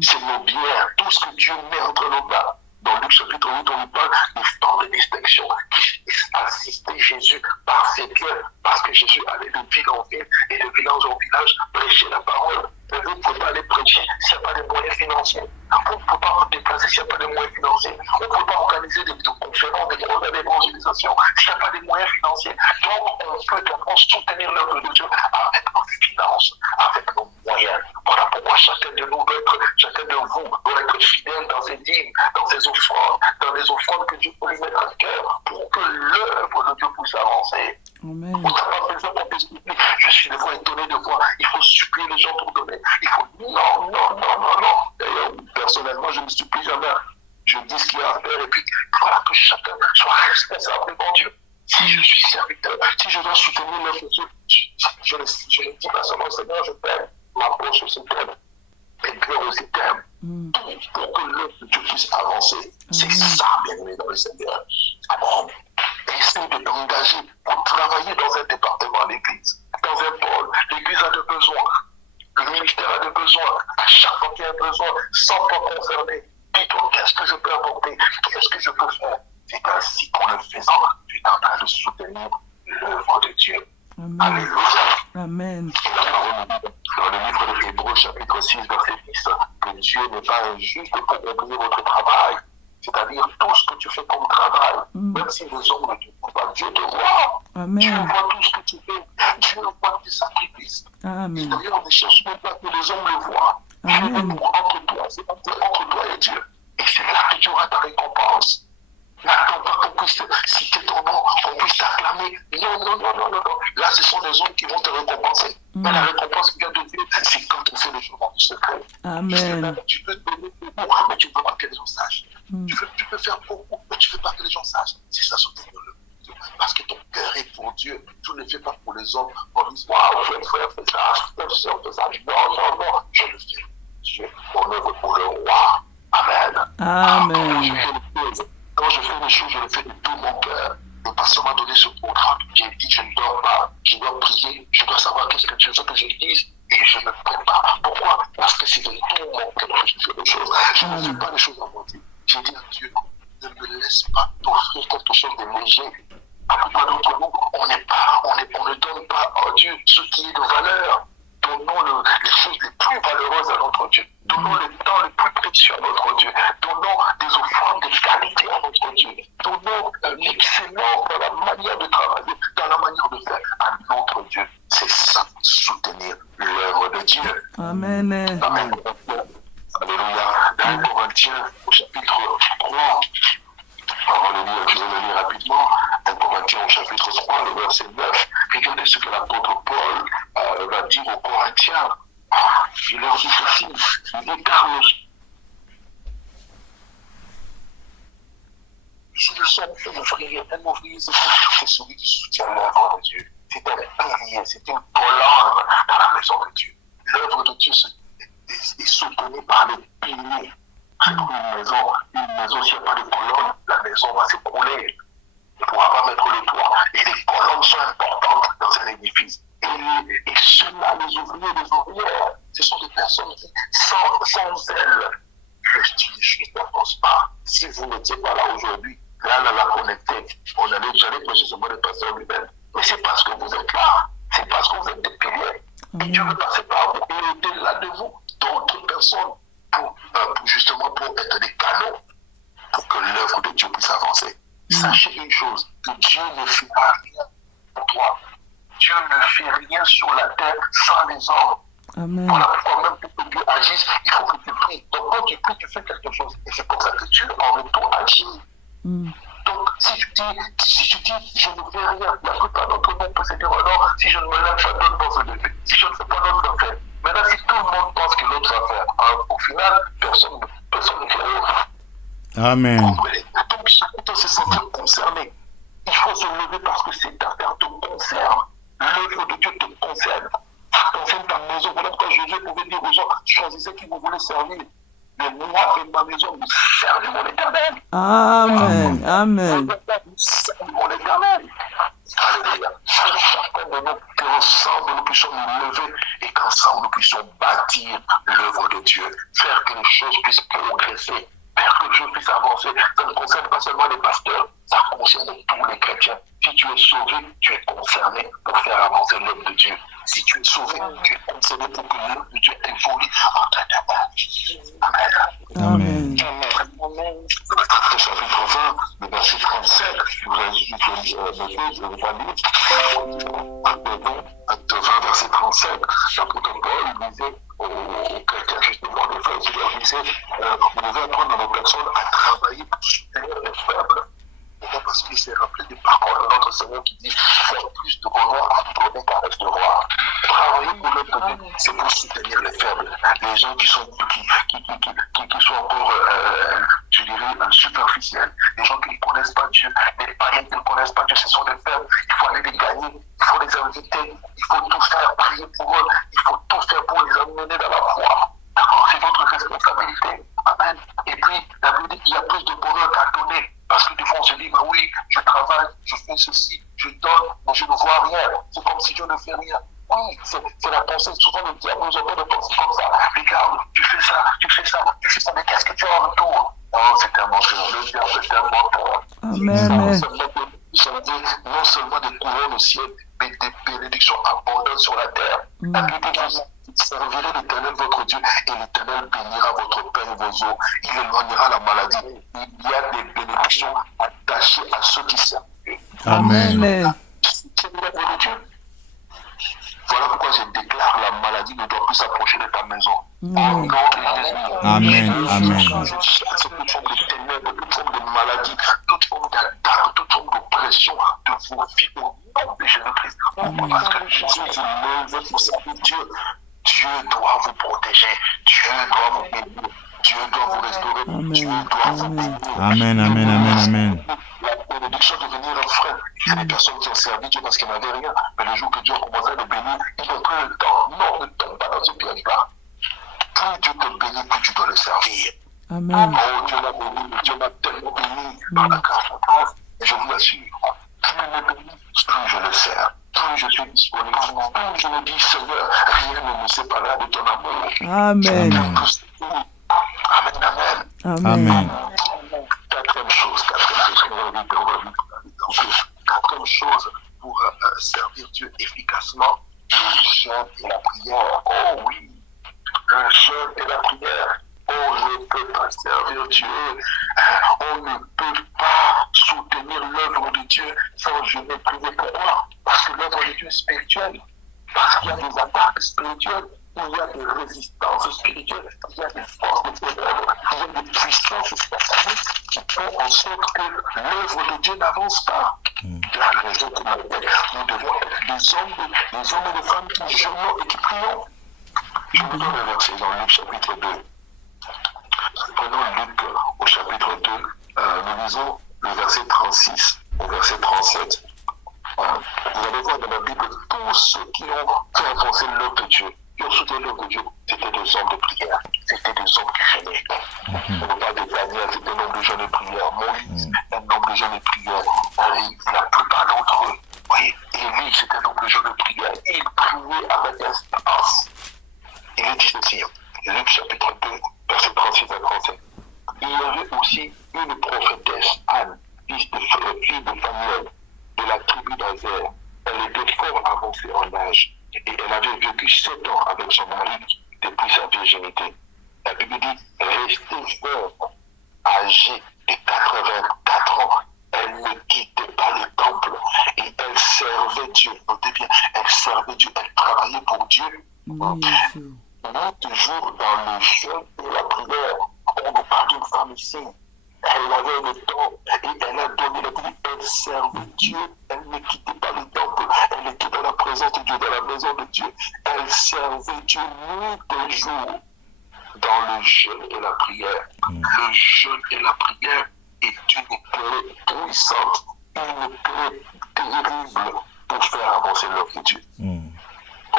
c'est nos biens, tout ce que Dieu met entre nos mains. Dans Luc chapitre 8, on nous parle du temps de distinction qui assistait Jésus par ses biens, parce que Jésus allait de ville en ville et de village en village prêcher la parole. Mais vous ne pouvez pas aller prêcher s'il n'y a pas de moyens financiers. On ne peut pas vous déplacer s'il n'y a pas de moyens financiers. On ne peut pas organiser des conférences, des grandes évangélisations s'il n'y a pas de moyens financiers. Donc, on peut d'abord soutenir l'œuvre de Dieu avec nos finances, avec nos moyens. Voilà pourquoi chacun de nous, chacun de vous doit être fidèle dans ses dîmes, dans ses offrandes, dans les offrandes que Dieu peut lui mettre à cœur pour que l'œuvre de Dieu puisse avancer. Amen. On n'a pas besoin qu'on puisse supplier. Je suis des fois étonné de voir, il faut supplier les gens pour donner. Il faut, non. D'ailleurs, personnellement, je ne supplie jamais. Je dis ce qu'il y a à faire et puis voilà que chacun soit responsable devant Dieu. Si je suis serviteur, si je dois soutenir l'œuvre de Dieu, je ne dis pas seulement Seigneur, je t'aime, ma poche aussi t'aime, et cœur aussi t'aime. Tout pour que l'œuvre de Dieu puisse avancer. C'est ça, bien-aimé dans le Seigneur. Alors, essaye de t'engager pour travailler dans un département à l'église, dans un pôle. L'église a des besoins. Le ministère a des besoins. À chaque fois qu'il y a un besoin, sans toi concerné, dis-toi, qu'est-ce que je peux apporter? Qu'est-ce que je peux faire? C'est ainsi qu'en le faisant, tu es en train de soutenir l'œuvre de Dieu. Alléluia. Amen. Dans le livre de Hébreux, chapitre 6, verset 10, que Dieu n'est pas injuste pour oublier votre travail. C'est-à-dire tout ce que tu fais comme travail, même si les hommes ne te voient pas, Dieu te voit. Amen. Dieu voit tout ce que tu fais. Dieu voit tes sacrifices. Amen. Et d'ailleurs, on ne cherche même pas que les hommes le voient. Dieu est pour entre toi, c'est entre toi et Dieu. Et c'est là que tu auras ta récompense. N'attends pas qu'on puisse citer ton nom, qu'on puisse t'acclamer. Non. Là, ce sont les hommes qui vont te récompenser. Mais la récompense qui vient de Dieu, c'est quand on fait les choses dans le secret. Amen. Tu peux donner beaucoup, mais tu ne veux pas que les gens sachent. Tu peux faire beaucoup, mais tu ne veux pas que les gens sachent. C'est ça, soutenir le Dieu. Parce que ton cœur est pour Dieu. Tu ne le fais pas pour les hommes. On dit, waouh, frère, fais ça, fais ça. Non. Je le fais. Dieu, mon œuvre pour le roi. Amen. Amen. Quand je fais les choses, je le fais de tout mon cœur. Le pasteur m'a donné ce programme. J'ai dit, je ne dors pas. Je dois prier. Je dois savoir qu'est-ce que tu veux que je dise. Et je me prépare. Pourquoi? Parce que c'est de tout mon cœur que je fais les choses. Je ne fais pas les choses à moitié. J'ai dit à Dieu, ne me laisse pas t'offrir quelque chose de léger. La plupart d'entre nous, on ne donne pas à Dieu ce qui est de valeur. Donnons les choses les plus valeureuses à notre Dieu. Donnons le temps le plus précieux à notre Dieu. Donnons des offrandes de qualité à notre Dieu. Donnons l'excellence dans la manière de travailler, dans la manière de faire à notre Dieu. C'est ça, soutenir l'œuvre de Dieu. Amen. Amen. Alléluia. Dans les Corinthiens, au chapitre 3, je vais le lire rapidement. 1 Corinthiens au chapitre 3, le verset 9. Regardez ce que l'apôtre Paul va dire aux Corinthiens. Il leur dit ceci. Il dit, car si nous sommes un ouvrier, c'est celui qui soutient l'œuvre de Dieu. C'est un pilier, c'est une colonne dans la maison de Dieu. L'œuvre de Dieu est soutenue par les piliers. Une maison, s'il n'y a pas de colonne, la maison va s'écrouler. Il ne pourra pas mettre le toit. Et les colonnes sont importantes dans un édifice. Et ceux-là, les ouvriers, les ouvrières, ce sont des personnes qui, sans elles, les choses n'avancent pas. Si vous n'étiez pas là aujourd'hui, là, la connectée, j'allais prêcher ce mot de pasteur lui-même. Mais c'est parce que vous êtes là. C'est parce que vous êtes des piliers. Et Dieu veut passer par vous. Et au-delà de vous, d'autres personnes justement pour être des canaux pour que l'œuvre de Dieu puisse avancer. Sachez une chose, que Dieu ne fera rien pour toi. Dieu ne fait rien sur la terre sans les hommes. Amen. Voilà pourquoi même pour que Dieu agisse, il faut que tu pries. Donc quand tu pries, tu fais quelque chose. Et c'est pour ça que Dieu en retour agit. Donc si tu dis, je ne fais rien, la plupart d'entre nous peut se dire, oh non, si je ne me lève pas, d'autres vont se lever. Si je ne fais pas, d'autres vont faire. Maintenant, si tout le monde pense que l'autre va faire, au final, personne ne fait rien. Amen. Donc, chacun doit se sentir concerné. Il faut se lever parce que cette affaire te concerne. L'œuvre de Dieu te concerne. Ça concerne ta maison. Voilà pourquoi Jésus pouvait dire aux gens, choisissez qui vous voulez servir. Mais moi et ma maison, nous servirons l'Éternel. Amen. Amen. Nous servirons l'Éternel. Alléluia. Chacun de nous, qu'ensemble nous puissions nous lever et qu'ensemble nous puissions bâtir l'œuvre de Dieu. Faire que les choses puissent progresser. Faire que les choses puissent avancer. Ça ne concerne pas seulement les pasteurs, ça concerne tous les chrétiens. Si tu es sauvé, tu es concerné pour faire avancer l'œuvre de Dieu. Si tu es sauvé, tu es concerné pour que l'œuvre de Dieu évolue en ta main. Amen. Amen. Amen. Le chapitre 20, le verset 35, je ne vais pas lire. Acte 20, verset 35, l'apôtre Paul disait aux chrétiens justement de frères, il leur disait, vous devez apprendre à nos personnes à travailler pour soutenir les faibles. Pourquoi? Parce qu'il s'est rappelé des paroles de notre Seigneur qui dit faire plus de bonheur à donner qu'à recevoir. Travailler pour l'autre Dieu, c'est pour soutenir les faibles, les gens qui sont encore, je dirais, superficiels, les gens qui ne connaissent pas Dieu, les païens qui ne connaissent pas Dieu, ce sont des faibles. Il faut aller les gagner, il faut les inviter, il faut tout faire, prier pour eux, il faut tout faire pour les amener dans la foi. D'accord, c'est votre responsabilité. Amen. Et puis, la Bible dit qu'il y a plus de bonheur qu'à donner. Parce que des fois, on se dit, mais oui, je travaille, je fais ceci, je donne, mais je ne vois rien. C'est comme si Dieu ne fait rien. Oui, c'est la pensée. Souvent, le diable nous empêche de penser comme ça. Regarde, tu fais ça, mais qu'est-ce que tu as en retour? Oh, c'est un menteur. Le diable est un menteur. Amen. Non seulement des couronnes au ciel, mais des bénédictions abondantes sur la terre. La Bible dit, vous servirez l'Éternel votre Dieu et l'Éternel bénira votre pain et vos eaux. Il éloignera la maladie. Il y a des bénédictions attachées à ceux qui servent Dieu. Amen. C'est l'œuvre de Dieu. Voilà pourquoi je déclare la maladie ne doit plus s'approcher de ta maison. Au nom de Jésus. Amen. Amen. Je chasse toute forme de ténèbres, toute forme de maladie, toute forme d'attaque, toute forme d'oppression de vos vies au nom de Jésus-Christ. Parce que Jésus est levé pour servir Dieu. Dieu doit vous protéger. Dieu doit vous bénir. Dieu doit vous restaurer. Dieu Amen. doit vous Amen. bénir. Amen, amen, amen, amen. La bénédiction de devenir un frère. Il y a des personnes qui ont servi Dieu parce qu'ils n'avaient rien. Mais le jour que Dieu a commencé à les bénir, ils n'ont plus le temps. Non, ne tombe pas dans ce piège-là. Plus Dieu te bénit, plus tu dois le servir. Amen. Oh, Dieu m'a béni, Dieu m'a tellement béni par la grâce de Dieu. Et je vous assure, plus il me bénit, plus je le sers. Plus je suis disponible. Plus je me dis, Seigneur, rien ne me séparera de ton amour. Amen. Amen, amen. Amen. Quatrième chose pour servir Dieu efficacement, le jeûne et la prière. Oh oui, le jeûne et la prière. On ne peut pas servir Dieu. On ne peut pas soutenir l'œuvre de Dieu sans jeûner et prier. Pourquoi? Parce que l'œuvre de Dieu est spirituelle. Parce qu'il y a des attaques spirituelles, il y a des résistances spirituelles, il y a des forces de ténèbres, il y a des puissances spirituelles qui font en sorte que l'œuvre de Dieu n'avance pas. C'est la raison pour laquelle nous devons être des hommes et des femmes qui jeûnent et qui prions. Je vous donne un verset dans Luc chapitre 2. Prenons Luc au chapitre 2, nous lisons le verset 36 au verset 37. Vous allez voir dans la Bible, tous ceux qui ont fait avancer l'œuvre de Dieu, qui ont soutenu l'œuvre de Dieu, c'était des hommes de prière, c'était des hommes qui jeûnaient. On ne parle pas de Daniel, c'était un homme de jeûne et prière. Moïse, un homme de jeûne et prière. La plupart d'entre eux, oui, Élie, c'était un homme de jeûne et prière. Il priait avec insistance. Il est dit ceci, Luc chapitre 2, verset 36 à 37. Il y avait aussi une prophétesse, Anne, fille de Samuel, de la tribu d'Azer. Elle était fort avancée en âge et elle avait vécu 7 ans avec son mari depuis sa virginité. La Bible dit, restée fort, âgée de 84 ans, elle ne quittait pas le temple et elle servait Dieu. Notez bien, elle servait Dieu, elle travaillait pour Dieu. Toujours dans le jeûne et la prière. On nous parle d'une femme ici. Elle avait le temps et elle a donné la vie. Elle servait Dieu. Elle ne quittait pas le temple. Elle était dans la présence de Dieu, dans la maison de Dieu. Elle servait Dieu nuit et jour dans le jeûne et la prière. Le jeûne et la prière est une clé puissante, une clé terrible pour faire avancer l'œuvre de Dieu.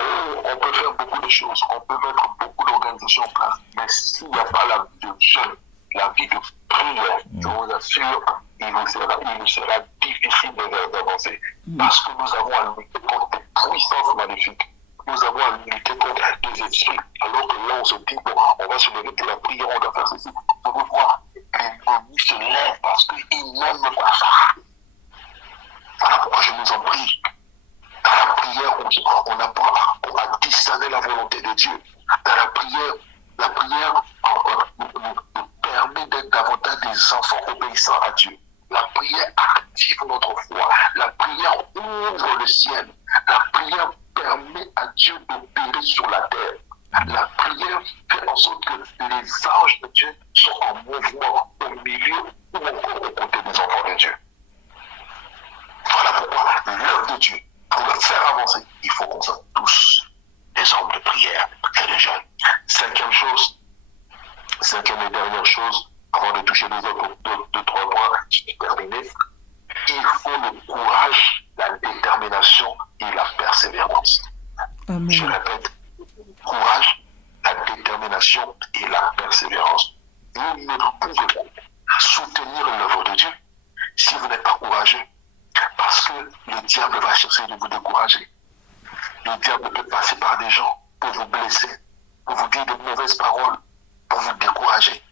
Oh, on peut faire beaucoup de choses, on peut mettre beaucoup d'organisations en place, mais s'il n'y a pas la vie de jeûne, la vie de prière, je vous assure, il nous sera difficile d'avancer. Parce que nous avons à lutter contre des puissances maléfiques. Nous avons à lutter contre des esprits. Alors que là, on se dit, bon, on va se lever pour la prière, on doit faire ceci. Vous pouvez voir, l'ennemi se lève parce qu'il n'aime pas ça. Voilà pourquoi je nous en prie. Dans la prière, on apprend à discerner la volonté de Dieu. Dans la prière nous permet d'être davantage des enfants obéissants à Dieu. La prière active notre foi. La prière ouvre le ciel. La prière permet à Dieu d'opérer sur la terre. La prière fait en sorte que les anges de Dieu sont en mouvement au milieu ou encore aux côtés des enfants de Dieu. Voilà pourquoi l'œuvre de Dieu, pour le faire avancer, il faut qu'on soit tous des hommes de prière et de jeûne. Cinquième et dernière chose, avant de toucher les autres deux, trois points, je vais terminer. Il faut le courage, la détermination et la persévérance. Amen. Je répète, le courage, la détermination et la persévérance. Vous ne pouvez pas soutenir l'œuvre de Dieu si vous n'êtes pas courageux. Parce que le diable va chercher de vous décourager. Le diable peut passer par des gens pour vous blesser, pour vous dire de mauvaises paroles, pour vous décourager.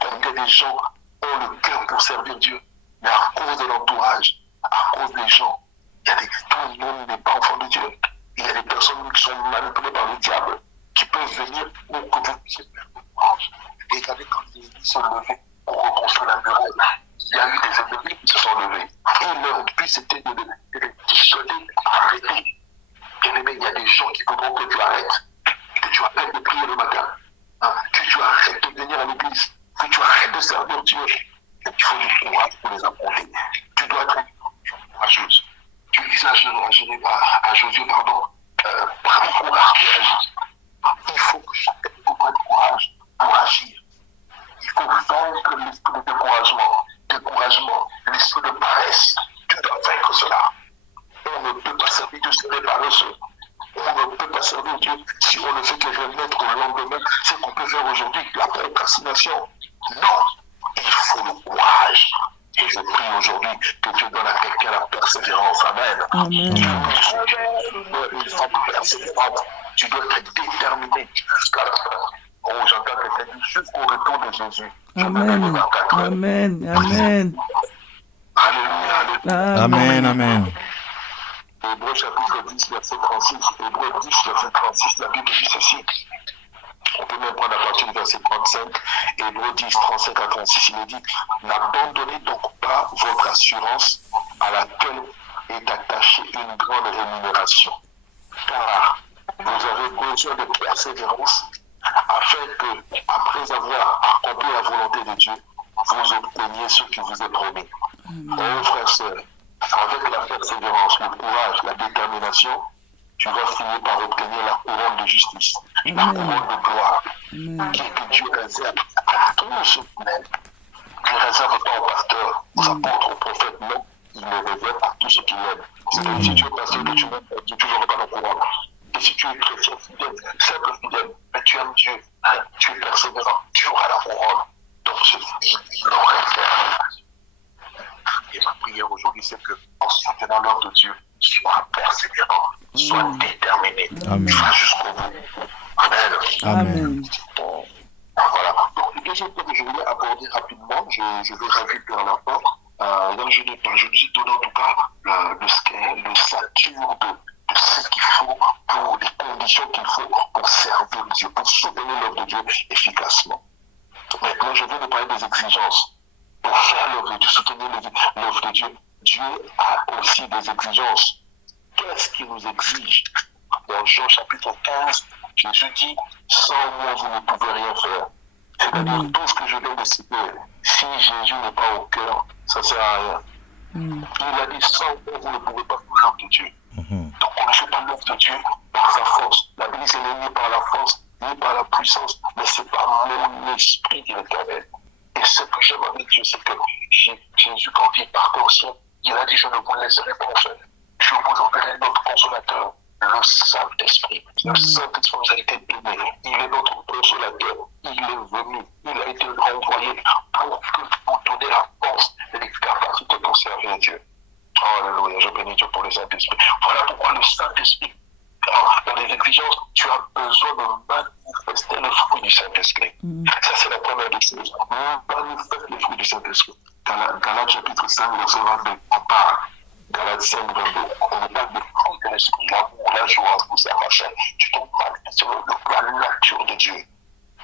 Combien de gens ont le cœur pour servir Dieu, mais à cause de l'entourage, à cause des gens, tout le monde n'est pas enfant de Dieu. Il y a des personnes qui sont manipulées par le diable, qui peuvent venir pour que vous puissiez faire le courage. Regardez quand les ennemis sont levés pour reconstruire la muraille. Il y a eu des ennemis qui se sont levés. Et leur but, c'était de les dissuader, arrêter. Bien aimé, il y a des gens qui voudront que tu arrêtes. Que tu arrêtes de prier le matin. Que tu arrêtes de venir à l'église. Que tu arrêtes de servir Dieu. Il faut du courage pour les affronter. Tu dois être courageuse. Tu disais à Josué, prends courage et agis. Il faut que chacun ait beaucoup de courage pour agir. aujourd'hui la procrastination. Non, il faut le courage. Et je prie aujourd'hui que Dieu donne à quelqu'un la persévérance. Amen. Amen. Tu dois être une femme persévérante. Tu dois être déterminé jusqu'à la fin. Oh, j'entends quelqu'un dire jusqu'au retour de Jésus. Amen. Amen. Amen. Alléluia. Amen, amen. Hébreux chapitre 10, verset 36. Hébreux 10, verset 36, la Bible dit ceci. On peut même prendre à partir du verset 35. Hébreux 10, 35 à 36, il est dit, n'abandonnez donc pas votre assurance à laquelle est attachée une grande rémunération. Car vous avez besoin de persévérance afin que, après avoir accompli la volonté de Dieu, vous obteniez ce qui vous est promis. Oh frères et sœurs, avec la persévérance, le courage, la détermination, tu vas finir par obtenir la couronne de justice, la couronne de gloire, que Dieu réserve à tous ceux qui l'aiment. Il ne réserve pas aux pasteurs, aux apôtres, aux prophètes, non, il le réserve à tous ceux qui l'aiment. C'est-à-dire si tu es pasteur, que tu n'aimes pas Dieu, tu n'auras pas la couronne. Et si tu es chrétien fidèle, simple fidèle, mais tu aimes Dieu, tu es persévérant, tu auras la couronne. Donc il le réserve. Et ma prière aujourd'hui, c'est que en soutenant l'œuvre de Dieu, sois persévérant, sois déterminé, va jusqu'au bout. Amen. Amen. Voilà. Donc, le deuxième point que je voulais aborder rapidement, je vais ravir vers la fin. Là, je nous ai donné en tout cas le stature de ce qu'il faut pour les conditions qu'il faut pour servir Dieu, pour soutenir l'œuvre de Dieu efficacement. Maintenant, je vais vous parler des exigences. Pour faire l'œuvre de Dieu, soutenir l'œuvre de Dieu, Dieu a aussi des exigences. Qu'est-ce qu'il nous exige? Dans Jean chapitre 15, Jésus dit, sans moi, vous ne pouvez rien faire. C'est-à-dire tout ce que je viens de citer, si Jésus n'est pas au cœur, ça ne sert à rien. Il a dit, sans moi, vous ne pouvez pas faire l'œuvre de Dieu. Donc on ne fait pas l'œuvre de Dieu par sa force. La Bible, c'est ni par la force, ni par la puissance, mais c'est par mon esprit qui est avec. Et ce que j'aime avec Dieu, c'est que Jésus, quand il partait au ciel, il a dit, je ne vous laisserai pas seul. Je vous enverrai notre consolateur, le Saint-Esprit. Le Saint-Esprit nous a été donné. Il est notre consolateur. Il est venu. Il a été envoyé pour que vous donniez la force et les capacités pour servir Dieu. Alléluia, je bénis Dieu pour le Saint-Esprit. Voilà pourquoi le Saint-Esprit, dans les exigences, tu as besoin de manifester le fruit du Saint-Esprit. Ça, c'est la première des choses. Manifeste le fruit du Saint-Esprit. Galates chapitre 5, verset 22, on parle. Galates 5, 22, on parle des fruits de l'Esprit, l'amour, la joie, la machin. Tu dois manifester la nature de Dieu.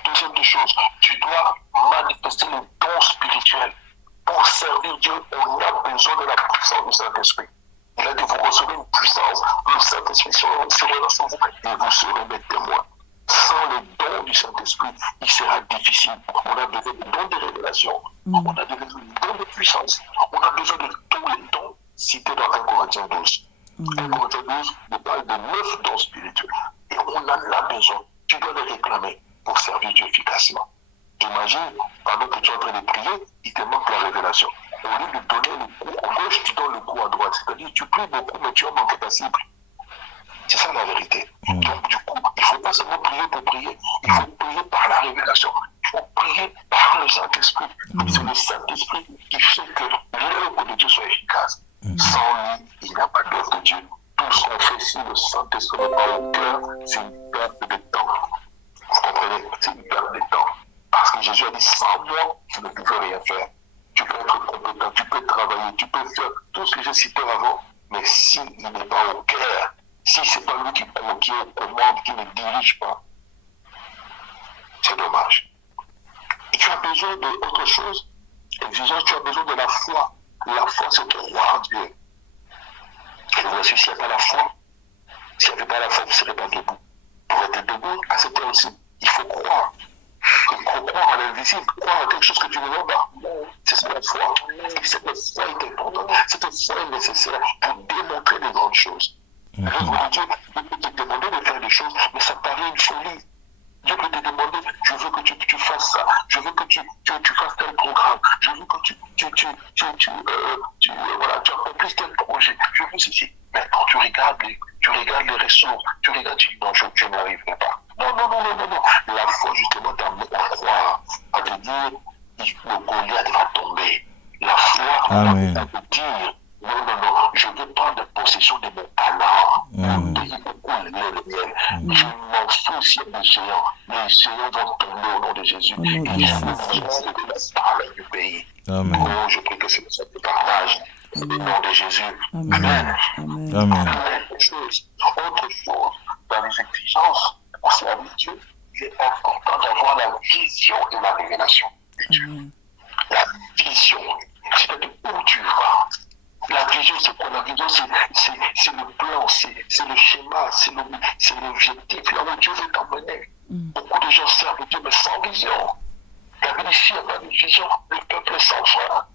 Deuxième des choses, tu dois manifester le don spirituel. Pour servir Dieu, on a besoin de la puissance du Saint-Esprit. Il a dit, vous recevez une puissance, le Saint-Esprit sera sur vous et vous serez mes témoins. Sans le don du Saint-Esprit, il sera difficile. On a besoin de dons de révélation, on a besoin de dons de puissance, on a besoin de tous les dons cités dans 1 Corinthiens 12. 1 Corinthiens 12 nous parle de 9 dons spirituels. Et on en a besoin. Tu dois les réclamer pour servir Dieu efficacement. Imagine, pendant que tu es en train de prier, il te manque la révélation. Au lieu de donner le coup à gauche, tu donnes le coup à droite. C'est-à-dire tu pries beaucoup, mais tu as manqué ta cible. C'est ça la vérité. Donc du coup, il ne faut pas seulement prier pour prier. Il faut prier par la révélation. Il faut prier par le Saint-Esprit. C'est le Saint-Esprit qui fait que l'œuvre de Dieu soit efficace. Sans lui, il n'y a pas d'œuvre de Dieu. Tout ce qu'on fait si le Saint-Esprit n'est pas au cœur, c'est une perte de temps. Vous comprenez? C'est une perte de temps. Parce que Jésus a dit, sans moi, je ne pouvais rien faire. Tu peux être compétent, tu peux travailler, tu peux faire tout ce que j'ai cité avant, mais s'il n'est pas au cœur, si ce n'est pas lui qui est aux commandes, qui ne dirige pas, c'est dommage. Et tu as besoin d'autre chose. Exigence, tu as besoin de la foi. La foi, c'est croire en Dieu. Et voici, s'il n'y a pas la foi, s'il n'y avait pas la foi, vous ne serez pas debout. Pour être debout, à cette heure aussi, il faut croire. Croire à l'invisible, croire à quelque chose que tu ne vois pas. C'est ça la foi. Et cette foi est importante. Cette foi est nécessaire pour démontrer de grandes choses. L'œuvre de Dieu peut te demander de faire des choses, mais ça paraît une folie. Dieu peut te demander, je veux que tu fasses ça, je veux que tu fasses tel programme, je veux que tu accomplisses tel projet, je veux ceci. Mais quand tu regardes les ressources, tu dis non, je n'y arriverai pas. Non. La foi, justement, t'amène à croire. Ça veut dire, le Goliath va tomber. La foi, ça veut dire, non, je veux prendre possession de mon talent. Le pays beaucoup le miel. Je m'en fous s'il y a des géants. Les géants vont tomber au nom de Jésus. Et je vais la parole du pays. Amen. Oh, je prie que c'est ça que partage. Au nom de Jésus. Amen. Autre chose, dans les exigences pour servir Dieu, il est important d'avoir la vision et la révélation de Dieu. La vision, c'est-à-dire où tu vas. La vision, c'est quoi? La vision, c'est le plan, c'est le schéma, c'est l'objectif, là où Dieu veut t'emmener. Beaucoup de gens servent Dieu, mais sans vision. La Bible ici, il n'y a pas de vision, le peuple est sans foi.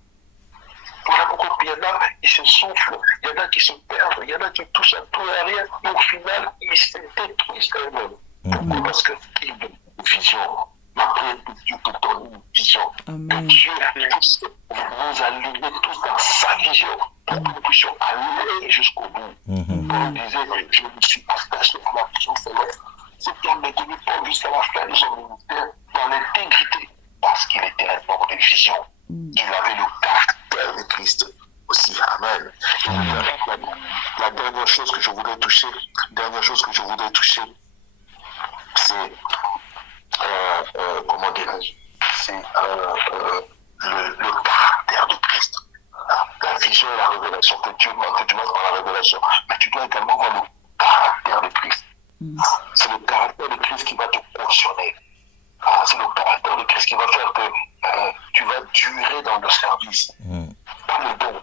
Voilà pourquoi il y en a, ils se soufflent, il y en a qui se perdent, il y en a qui touchent un peu à rien, et au final, ils se détruisent eux-mêmes. Pourquoi? Parce qu'ils ont une vision. Ma prière que Dieu te donne une vision. Que Dieu puisse nous aligner tous dans sa vision pour que nous puissions aller jusqu'au bout. Comme disait, je me suis attaché à la vision céleste. C'est qu'on est tenu Paul jusqu'à la fin de son ministère dans l'intégrité parce qu'il était un homme de vision. Il avait le caractère de Christ aussi. Amen. La dernière chose que je voudrais toucher, c'est comment dirais-je, c'est le caractère de Christ. La vision et la révélation que tu montres dans la révélation, mais tu dois également voir le caractère de Christ. C'est le caractère de Christ qui va te cautionner. C'est le caractère de Christ qui va faire que tu vas durer dans le service. Pas le don.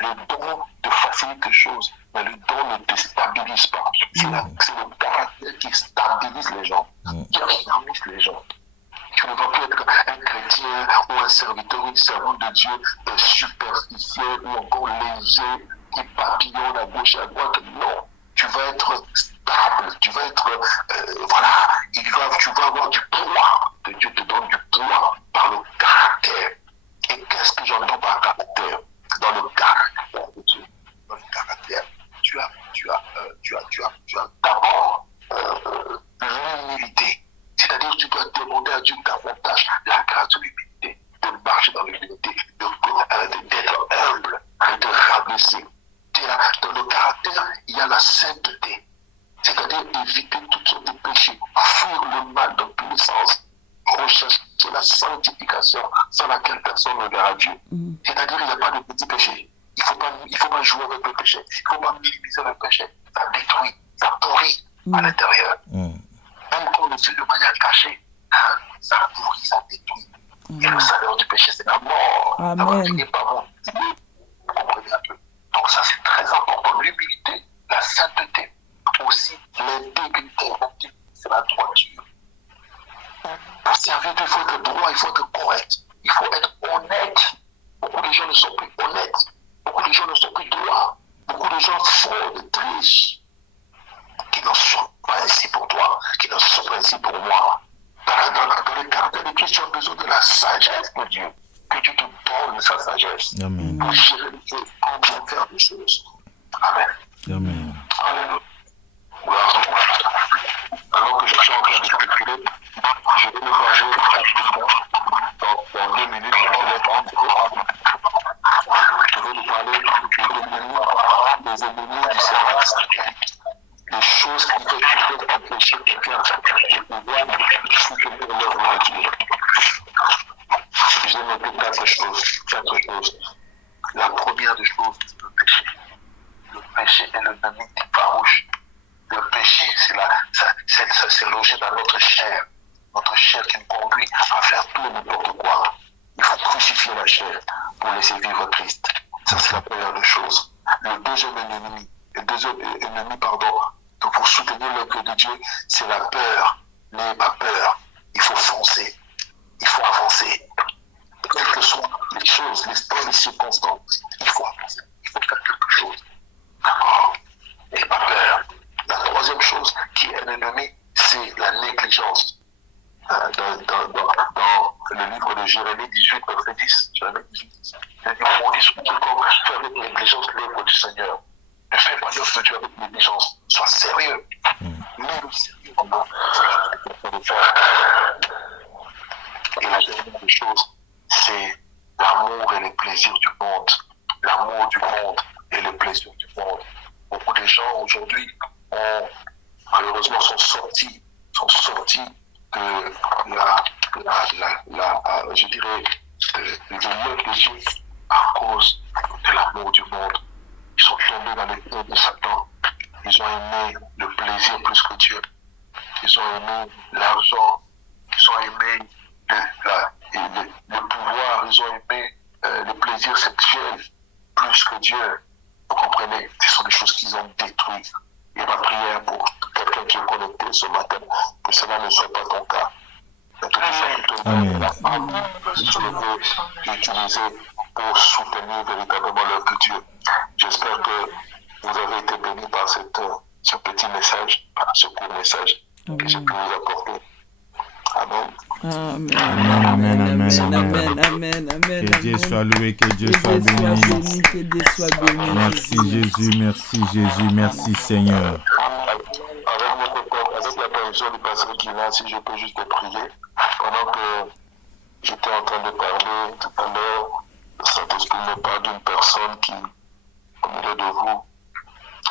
Le don te facilite les choses, mais le don ne te stabilise pas. C'est le caractère qui stabilise les gens, qui affermisse les gens. Tu ne vas plus être un chrétien ou un serviteur, une servante de Dieu superficiel ou encore léger, qui papillonne à gauche et à droite. Non, tu vas être stable, tu vas être, tu vas avoir du poids, que Dieu te donne du poids par le caractère. Et qu'est-ce que j'entends par caractère? Dans le caractère de Dieu, dans le caractère, tu as d'abord l'humilité. C'est-à-dire que tu dois demander à Dieu davantage la grâce de l'humilité, de marcher dans l'humilité, d'être humble, de rabaisser. Dans le caractère, il y a la sainteté. C'est-à-dire éviter toutes sortes de péchés, fuir le mal dans tous les sens, rechercher la sanctification sans laquelle personne ne verra Dieu. C'est-à-dire qu'il n'y a pas de petits péchés. Il ne faut pas jouer avec le péché. Il ne faut pas minimiser le péché. Ça détruit, ça pourrit à l'intérieur. Même quand on le fait de manière cachée, ça pourrit, ça détruit. Et le salaire du péché, c'est la mort. Amen. Ça n'est pas bon. Vous comprenez un peu. Donc ça, c'est très important. L'humilité, la sainteté, aussi l'intégrité. C'est la droiture. Pour servir Dieu, il faut être droit, il faut être correct, il faut être honnête. Beaucoup de gens ne sont plus honnêtes. Beaucoup de gens ne sont plus droits. Beaucoup de gens fraudent, trichent, qui n'en sont pas ainsi pour toi, qui n'en sont pas ainsi pour moi. Dans le caractère de Christ, tu as besoin de la sagesse de Dieu. Que Dieu te donne sa sagesse. Amen. Pour gérer les choses, pour bien faire les choses. Amen. Amen. Alléluia. Alors que je suis en train de calculer, je vais me parler rapidement. Dans 2 minutes, je vais nous parler des ennemis du service. Les choses qui peuvent empêcher quelqu'un de pouvoir soutenir l'œuvre de Dieu. J'ai noté 4 choses. La première des choses, c'est le péché. Le péché est l'ennemi farouche. Le péché, c'est logé dans notre chair qui nous conduit à faire tout et n'importe quoi. Il faut crucifier la chair pour laisser vivre Christ. Ça, c'est la première des choses. Le deuxième ennemi, pour soutenir l'œuvre de Dieu, c'est la peur. N'ayez pas peur. Il faut foncer. Il faut avancer. Quelles que soient les choses, les circonstances, il faut avancer. Il faut faire quelque chose. D'accord? N'ayez pas peur. La troisième chose qui est un ennemi, c'est la négligence. Dans le livre de Jérémie 18, verset 10, Jérémie 18, il dit, on dit sur quiconque fait avec négligence l'œuvre du Seigneur. Ne fais pas l'œuvre de Dieu avec négligence. Sois sérieux. Mais le sérieusement, c'est ce qu'on de faire. Et la dernière des choses, c'est l'amour et les plaisirs du monde. L'amour du monde et les plaisirs du monde. Beaucoup de gens aujourd'hui malheureusement sont sortis de je dirais, de l'œuvre de Dieu à cause de l'amour du monde. Ils sont tombés dans les pieds de Satan. Ils ont aimé le plaisir plus que Dieu. Ils ont aimé l'argent. Ils ont aimé le pouvoir. Ils ont aimé le plaisir sexuel plus que Dieu. Vous comprenez? Ce sont des choses qu'ils ont détruites. Et ma prière pour quelqu'un qui est connecté ce matin, que cela ne soit pas ton cas. Amen. Je veux utiliser pour soutenir véritablement l'œuvre de Dieu. J'espère que vous avez été bénis par ce petit message, par ce court message que j'ai pu vous apporter. Amen. Amen. Que Dieu soit loué, que Dieu soit béni. Merci Jésus, merci Seigneur. Avec la permission du pasteur qui vient, si je peux juste te prier, pendant que j'étais en train de parler tout à l'heure, le Saint-Esprit me parle d'une personne qui, au milieu de vous,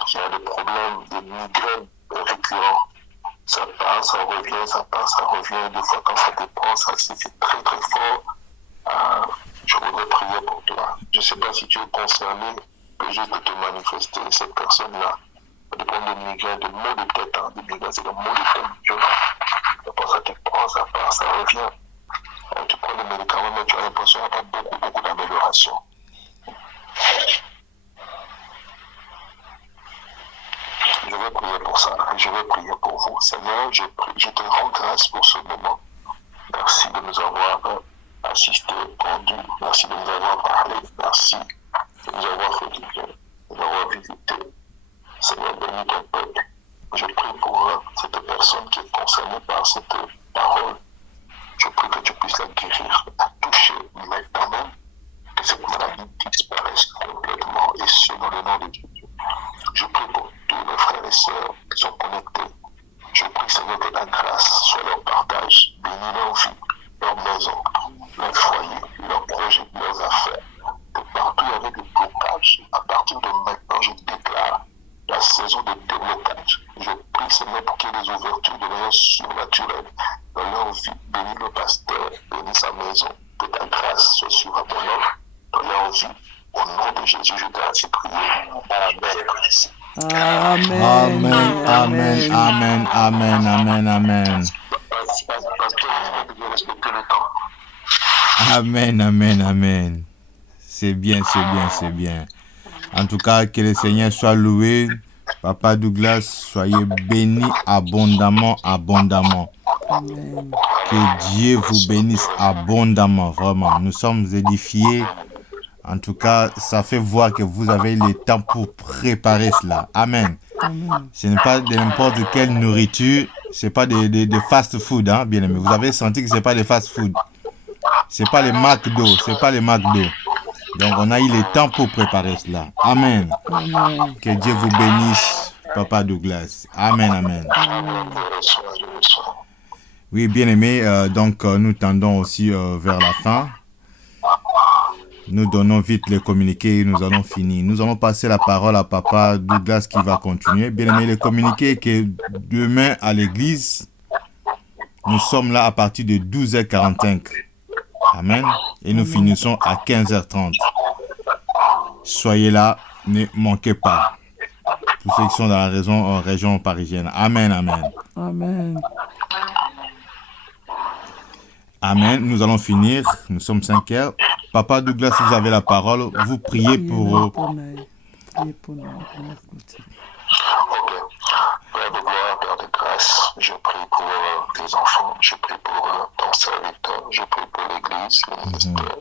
qui a des problèmes de migraine récurrents. Ça part, ça revient, ça part, ça revient. Des fois, quand ça dépend, ça se fait très très fort. Je voudrais prier pour toi. Je ne sais pas si tu es concerné, mais juste de te manifester. Cette personne-là, des problèmes de migraine, de maux de tête, de migraine, c'est le maux de tête violent. Après, ça te prend, ça part, ça revient. Tu prends les médicaments, mais tu as l'impression qu'il n'y a pas beaucoup d'amélioration. Je vais prier pour ça et je vais prier pour vous. Seigneur, je te rends grâce pour ce moment. Merci de nous avoir assisté, conduit. Merci de nous avoir parlé. Merci de nous avoir fait du bien, de nous avoir visité. Seigneur, bénis ton peuple. Je prie pour cette personne qui est concernée par cette parole. Je prie que tu puisses la guérir, la toucher maintenant même, que cette maladie disparaisse complètement et ce dans le nom de Dieu. Je prie pour tous mes frères et sœurs qui sont connectés. Je prie, Seigneur, que ta grâce soit leur partage, bénis leur vie, leur maison, leur foyer, leurs projets, leurs affaires. Que partout il y avait des blocages. À partir de maintenant, je déclare la saison de déblocage. Je prie, Seigneur, pour qu'il y ait des ouvertures de manière surnaturelle dans leur vie. Bénis le pasteur, bénis sa maison. Que ta grâce soit surabondante dans leur vie. Au nom de Jésus, je t'ai ainsi prié. Amen. C'est bien. En tout cas, que le Seigneur soit loué. Papa Douglas, soyez bénis abondamment. Amen. Que Dieu vous bénisse abondamment, vraiment. Nous sommes édifiés. En tout cas, ça fait voir que vous avez le temps pour préparer cela. Amen. Ce n'est pas de n'importe quelle nourriture. Ce n'est pas de fast-food, hein, bien aimé. Vous avez senti que ce n'est pas de fast-food. Ce n'est pas les McDo. Donc, on a eu le temps pour préparer cela. Amen. Que Dieu vous bénisse, Papa Douglas. Amen. Oui, bien aimé. Donc, nous tendons aussi vers la fin. Nous donnons vite le communiqué et nous allons finir. Nous allons passer la parole à Papa Douglas qui va continuer. Bien aimé, le communiqué que demain à l'église, nous sommes là à partir de 12h45. Amen. Et nous finissons à 15h30. Soyez là, ne manquez pas. Tous ceux qui sont dans la région parisienne. Amen. Nous allons finir. Nous sommes 5h. Papa Douglas, vous avez la parole. Vous priez pour... Ok. Père de gloire, Père de grâce, je prie pour tes enfants, je prie pour ton serviteur, je prie pour l'église, le ministère.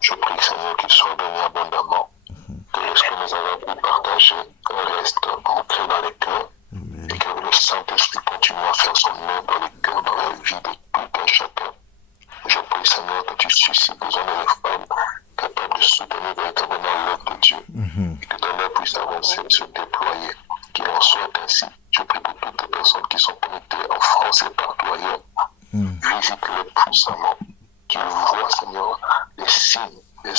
Je prie, Seigneur, qu'il soit béni abondamment, que ce que nous avons pu partager reste ancré dans les cœurs, et que le Saint-Esprit continue à faire son œuvre dans les cœurs, dans la vie de tout un chacun. Je prie, Seigneur, que tu suscites des hommes et des femmes capables de soutenir véritablement l'œuvre de Dieu, et que ton œuvre puisse avancer, se déployer, qu'il en soit ainsi. Je prie pour toutes les personnes qui sont connectées en France et partout ailleurs. Visite-les puissamment. Tu vois, Seigneur, les signes, les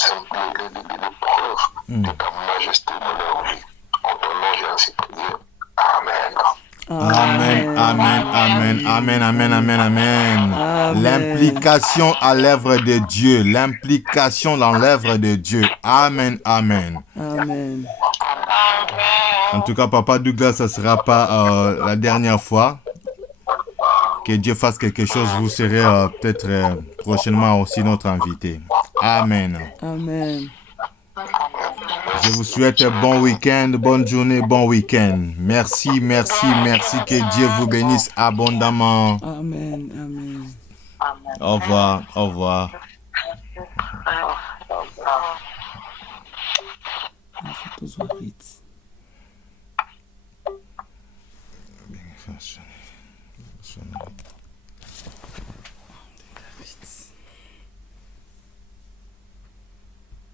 preuves de ta majesté dans leur vie. En ton nom, j'ai ainsi prié. Amen. Amen, amen, amen, amen, amen, amen, amen. L'implication à l'œuvre de Dieu, l'implication dans l'œuvre de Dieu. Amen, amen. Amen. En tout cas, Papa Douglas, ça ne sera pas la dernière fois. Que Dieu fasse quelque chose, vous serez peut-être prochainement aussi notre invité. Amen. Amen. Je vous souhaite un bon week-end, bonne journée, bon week-end. Merci, merci, merci. Que Dieu vous bénisse abondamment. Amen. Amen. Au revoir, au revoir. Bien,